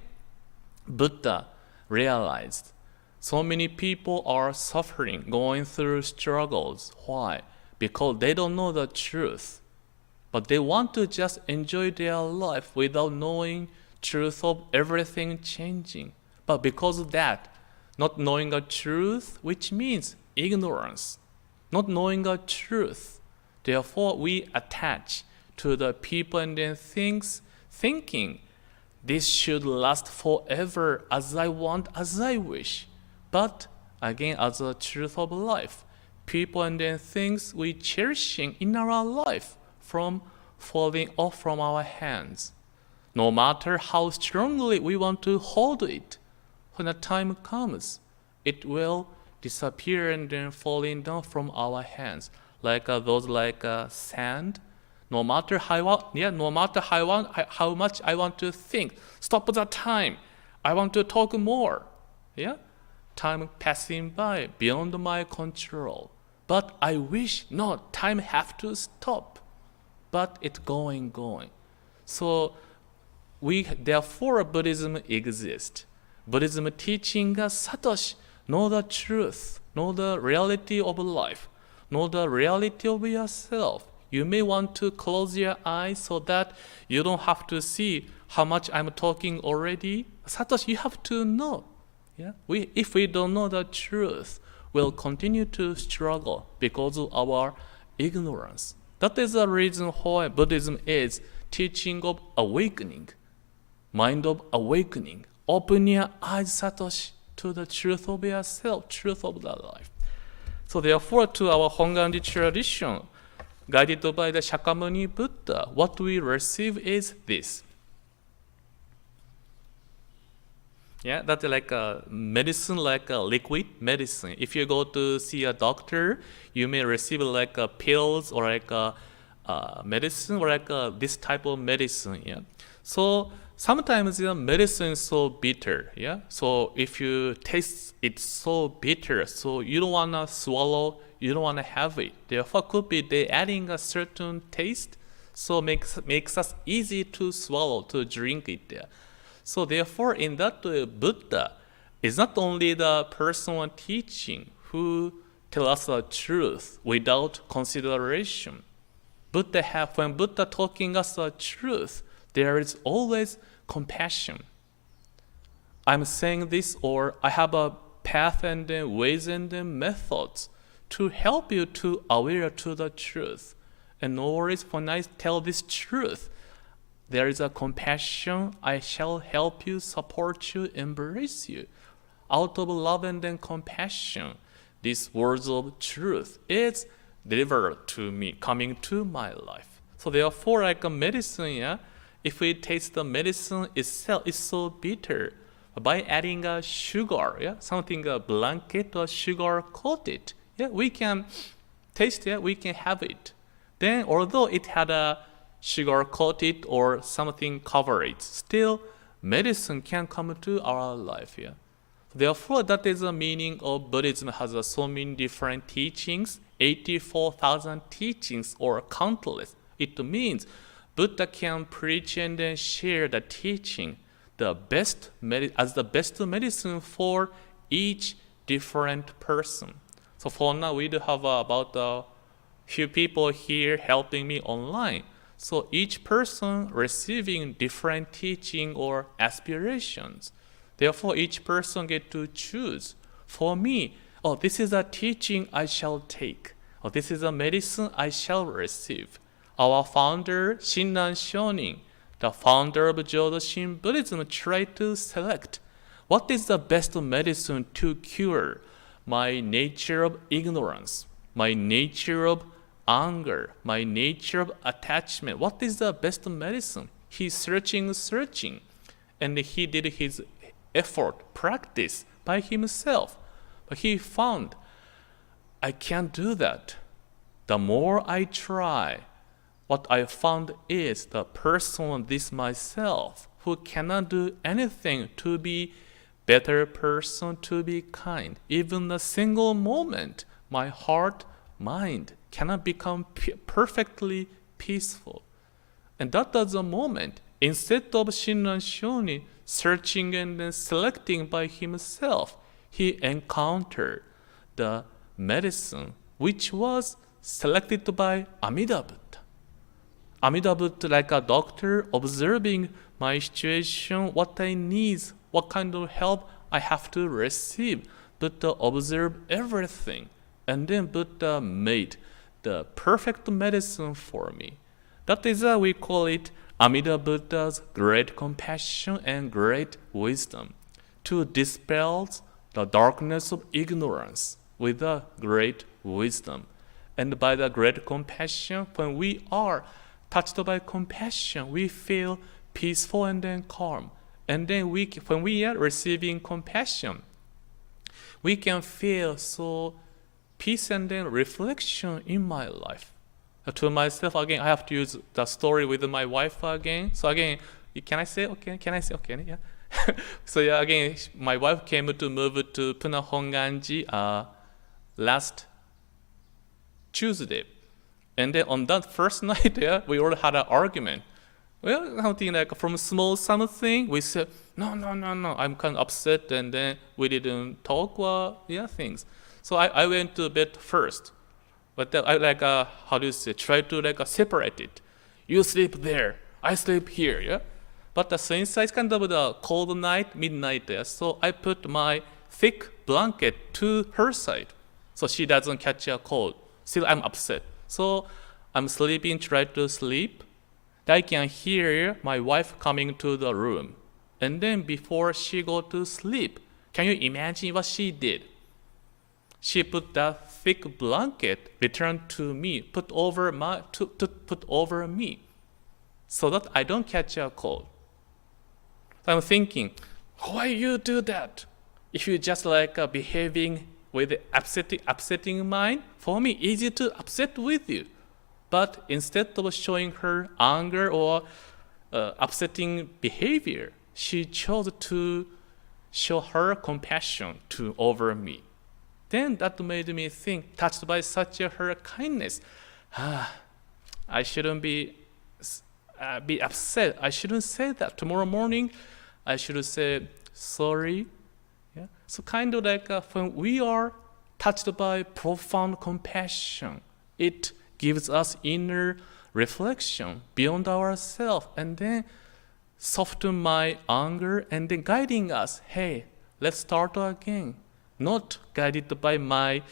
Buddha realized so many people are suffering, going through struggles. Why? Because they don't know the truth. But they want to just enjoy their life without knowing truth of everything changing. But because of that, not knowing the truth, which means ignorance, not knowing the truth. Therefore, we attach to the people and then things, thinking this should last forever as I want, as I wish. But again, as a truth of life, people and then things we cherishing in our life from falling off from our hands. No matter how strongly we want to hold it, when the time comes, it will disappear and then falling down from our hands, like those like sand. No matter how much I want to think, stop the time. I want to talk more. Yeah, time passing by beyond my control. But I wish no time have to stop. But it's going. So therefore Buddhism exists. Buddhism teaching us Satoshi, know the truth, know the reality of life, know the reality of yourself. You may want to close your eyes so that you don't have to see how much I'm talking already. Satoshi, you have to know. Yeah? If we don't know the truth, we'll continue to struggle because of our ignorance. That is the reason why Buddhism is teaching of awakening, mind of awakening. Open your eyes, Satoshi, to the truth of yourself, truth of the life. So therefore, to our Hongandi tradition, guided by the Shakyamuni Buddha, what we receive is this. Yeah, that's like a medicine, like a liquid medicine. If you go to see a doctor, you may receive like a pills or like a medicine or like this type of medicine. Yeah. So sometimes the medicine is so bitter. Yeah. So if you taste it so bitter, so you don't wanna swallow, you don't wanna have it. Therefore, could be they adding a certain taste, so makes us easy to swallow, to drink it there. So therefore, in that way, Buddha is not only the personal teaching who tell us the truth without consideration. When Buddha talking us the truth, there is always compassion. I'm saying this, or I have a path and then ways and then methods to help you to aware to the truth. And no worries, when I tell this truth, there is a compassion. I shall help you, support you, embrace you. Out of love and then compassion, these words of truth is delivered to me, coming to my life. So therefore, like a medicine, yeah, if we taste the medicine itself, it's so bitter. By adding a sugar, yeah, something a blanket or sugar coated, yeah, we can taste it, we can have it. Then, although it had a sugar coated or something cover it, still medicine can come to our life. Yeah. Therefore, that is the meaning of Buddhism has so many different teachings, 84,000 teachings or countless. It means Buddha can preach and then share the teaching, as the best medicine for each different person. So for now, we do have about a few people here helping me online. So each person receiving different teaching or aspirations. Therefore, each person get to choose. For me, this is a teaching I shall take. This is a medicine I shall receive. Our founder, Shinran Shonin, the founder of Jodo-Shin Buddhism, tried to select what is the best medicine to cure my nature of ignorance, my nature of anger, my nature of attachment. What is the best medicine? He's searching, and he did his effort, practice by himself. But he found, I can't do that. The more I try, what I found is the person, this myself, who cannot do anything to be better person, to be kind. Even a single moment, my heart, mind cannot become perfectly peaceful. And that was a moment, instead of Shinran Shonin searching and then selecting by himself, he encountered the medicine which was selected by Amida Buddha. Amida Buddha, like a doctor, observing my situation, what I need, what kind of help I have to receive. Buddha observed everything, and then Buddha made the perfect medicine for me. That is why we call it Amida Buddha's great compassion and great wisdom, to dispel the darkness of ignorance with a great wisdom. And by the great compassion, when we are touched by compassion, we feel peaceful and then calm. And then when we are receiving compassion, we can feel so peace and then reflection in my life. to myself again. I have to use the story with my wife again. So again, can I say okay? Can I say okay? Yeah. So yeah, again, my wife came to move to Pune Honganji last Tuesday, and then on that first night, yeah, we already had an argument. Well, something like from small something, we said no. I'm kind of upset, and then we didn't talk or things. So I went to bed first, but I like how do you say? Try to like separate it. You sleep there, I sleep here, yeah. But since it's kind of the cold night, midnight there, so I put my thick blanket to her side, so she doesn't catch a cold. Still, I'm upset. So I'm sleeping, try to sleep. I can hear my wife coming to the room. And then before she go to sleep, can you imagine what she did? She put that thick blanket, returned to me, put over me, so that I don't catch a cold. I'm thinking, why you do that? If you just like behaving with upsetting mind, for me easy to upset with you. But instead of showing her anger or upsetting behavior, she chose to show her compassion over me. Then that made me think, touched by such her kindness, I shouldn't be upset. I shouldn't say that. Tomorrow morning, I should say sorry. Yeah? So kind of like when we are touched by profound compassion, it gives us inner reflection beyond ourselves, and then soften my anger, and then guiding us, hey, let's start again. Not guided by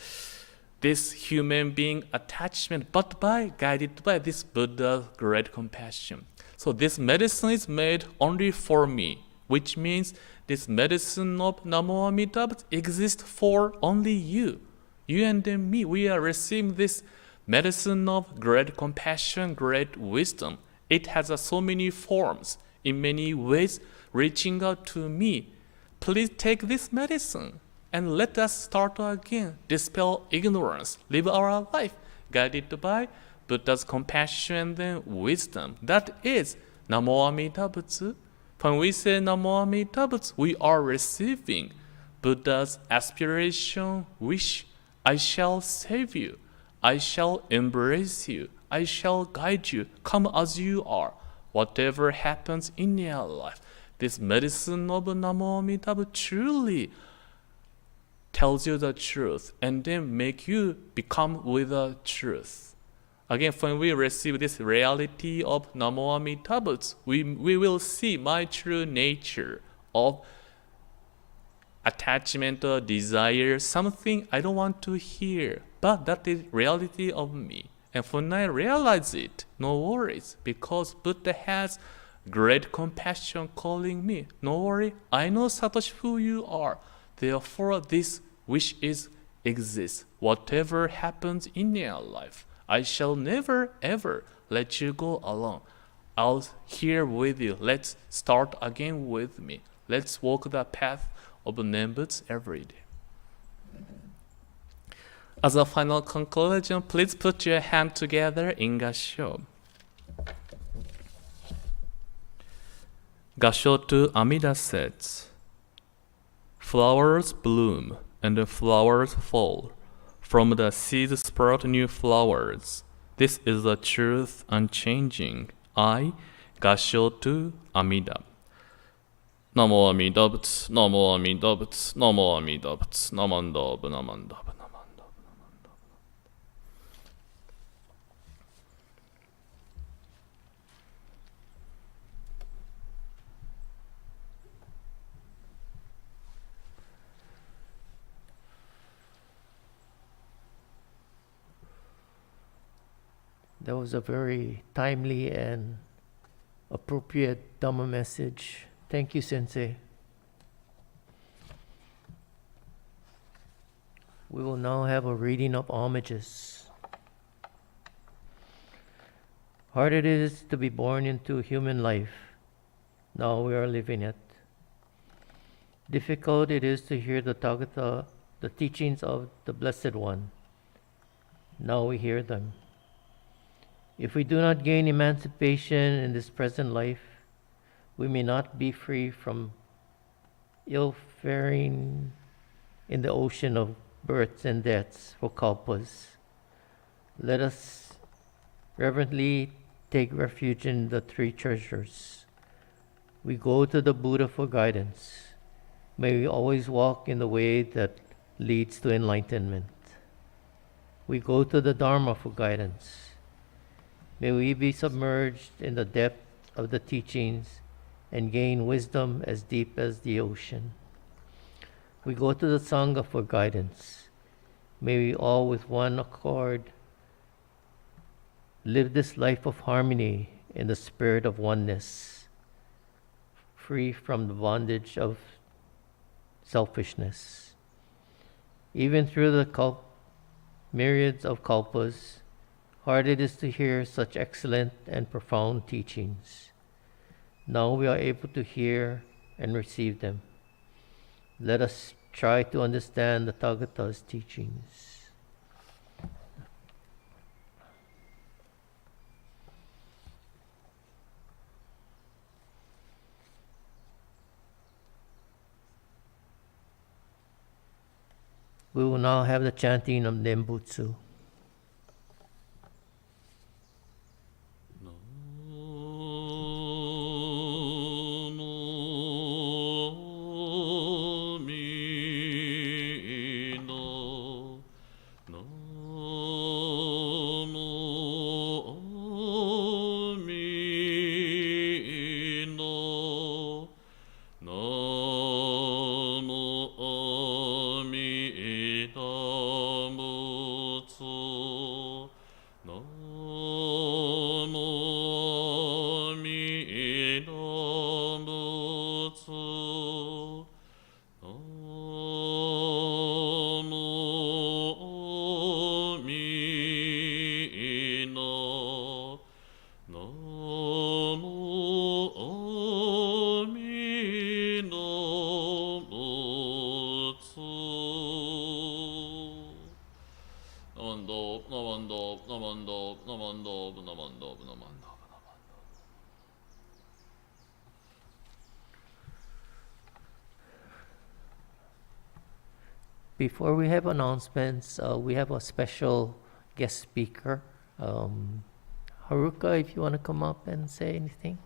this human being attachment, but guided by this Buddha's great compassion. So this medicine is made only for me, which means this medicine of Namo Amida exists for only you. You and then me, we are receiving this medicine of great compassion, great wisdom. It has so many forms, in many ways, reaching out to me. Please take this medicine and let us start again, dispel ignorance, live our life, guided by Buddha's compassion and wisdom. That is Namo Amida Butsu. When we say Namo Amida Butsu, we are receiving Buddha's aspiration, wish. I shall save you. I shall embrace you. I shall guide you. Come as you are. Whatever happens in your life, this medicine of Namo Amida Butsu truly tells you the truth and then make you become with the truth. Again, when we receive this reality of Namo Amida Butsu, we will see my true nature of attachment or desire, something I don't want to hear, but that is reality of me. And when I realize it, no worries, because Buddha has great compassion calling me. No worry, I know Satoshi who you are. Therefore, this wish exists. Whatever happens in your life, I shall never ever let you go alone. I'll here with you. Let's start again with me. Let's walk the path of Nembutsu every day. As a final conclusion, please put your hand together in Gassho. Gassho to Amida says, flowers bloom and the flowers fall. From the seeds sprout new flowers. This is the truth unchanging. I, Gassho to Amida. Namo Amida Butsu, Namo Amida Butsu, Namo Amida Butsu, Namanda Namanda. That was a very timely and appropriate Dharma message. Thank you, Sensei. We will now have a reading of Homages. Hard it is to be born into human life. Now we are living it. Difficult it is to hear the Tathagata, the teachings of the Blessed One. Now we hear them. If we do not gain emancipation in this present life, we may not be free from ill faring in the ocean of births and deaths for kalpas. Let us reverently take refuge in the three treasures. We go to the Buddha for guidance. May we always walk in the way that leads to enlightenment. We go to the Dharma for guidance. May we be submerged in the depth of the teachings and gain wisdom as deep as the ocean. We go to the Sangha for guidance. May we all with one accord live this life of harmony in the spirit of oneness, free from the bondage of selfishness. Even through the myriads of kalpas, hard it is to hear such excellent and profound teachings. Now we are able to hear and receive them. Let us try to understand the Tathagata's teachings. We will now have the chanting of Nembutsu. Before we have announcements, we have a special guest speaker. Haruka, if you want to come up and say anything.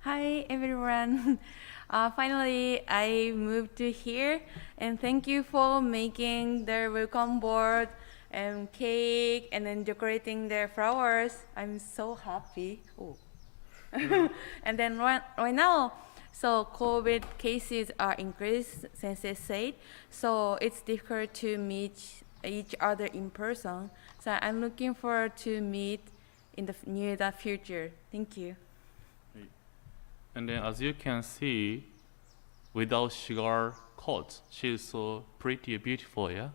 Hi everyone. Finally, I moved to here, and thank you for making the welcome board and cake, and then decorating the flowers. I'm so happy. Oh. And then right now, so COVID cases are increased, since they said, so it's difficult to meet each other in person. So I'm looking forward to meet in the near the future. Thank you. And then as you can see, without sugar coat, she's so pretty beautiful, yeah?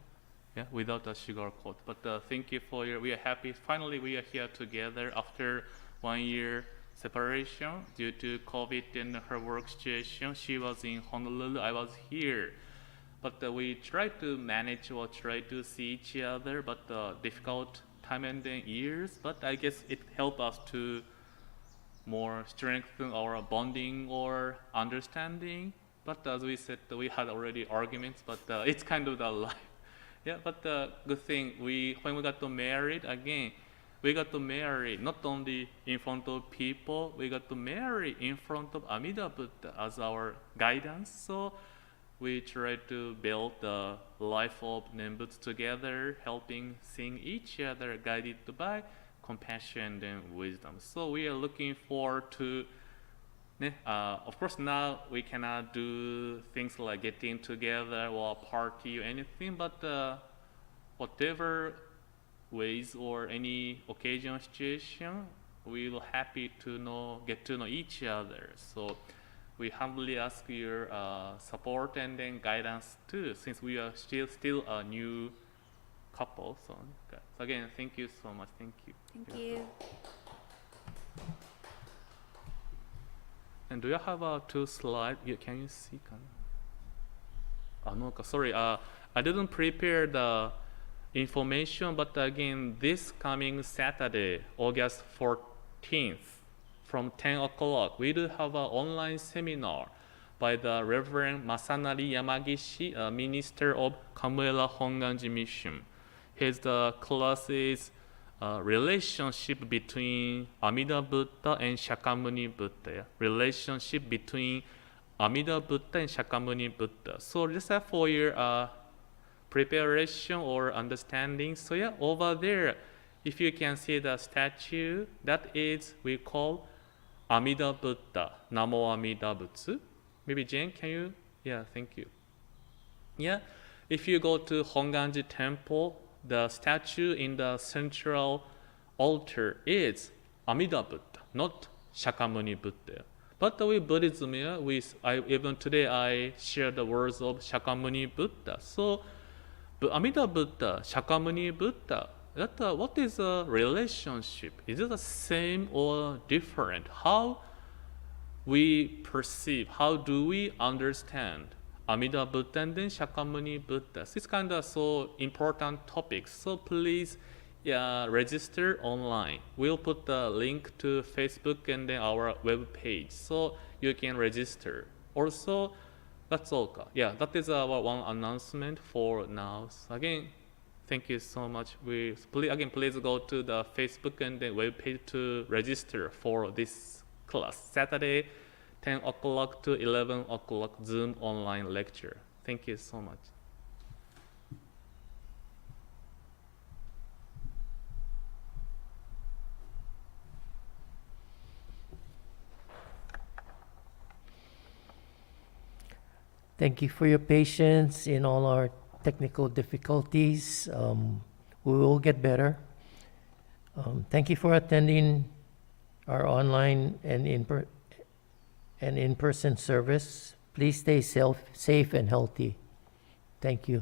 Yeah, without the sugar coat. But thank you for we are happy. Finally, we are here together after 1 year separation due to COVID and her work situation. She was in Honolulu, I was here. But we tried to manage or try to see each other, but difficult time and then years. But I guess it helped us to more strengthen our bonding or understanding. But as we said, we had already arguments, but it's kind of the life. Yeah, but the good thing, when we got to married again, we got to marry not only in front of people, we got to marry in front of Amida Buddha as our guidance. So we try to build the life of Nembutsu together, helping seeing each other guided by compassion and wisdom. So we are looking forward to, of course now we cannot do things like getting together or party or anything, but whatever ways or any occasion or situation, we will happy to get to know each other. So we humbly ask your support and then guidance too, since we are still a new couple. So again, thank you so much. Thank you. Thank you. And do you have two slides? Can you see? No, sorry. I didn't prepare the information, but again, this coming Saturday, August 14th, from 10 o'clock, we do have an online seminar by the Reverend Masanari Yamagishi, Minister of Kamuela Honganji Mission. His class is relationship between Amida Buddha and Shakyamuni Buddha. Yeah? Relationship between Amida Buddha and Shakyamuni Buddha. So just for your preparation or understanding. So yeah, over there, if you can see the statue, that is we call Amida Buddha, Namo Amida Butsu. Maybe Jane, can you? Yeah, thank you. Yeah, if you go to Honganji Temple, the statue in the central altar is Amida Buddha, not Shakyamuni Buddha. But with Buddhism, yeah, even today I share the words of Shakyamuni Buddha. So, Amida Buddha, Shakyamuni Buddha, what is a relationship? Is it the same or different? How we perceive, how do we understand Amida Buddha and then Shakyamuni Buddha? It's kind of so important topics. So please register online. We'll put the link to Facebook and then our web page, so you can register. Also, that's all. Yeah, that is our one announcement for now. So again, thank you so much. Please go to the Facebook and the web page to register for this class. Saturday, 10 o'clock to 11 o'clock, Zoom online lecture. Thank you so much. Thank you for your patience in all our technical difficulties. We will get better. Thank you for attending our online and in-person service. Please stay safe and healthy. Thank you.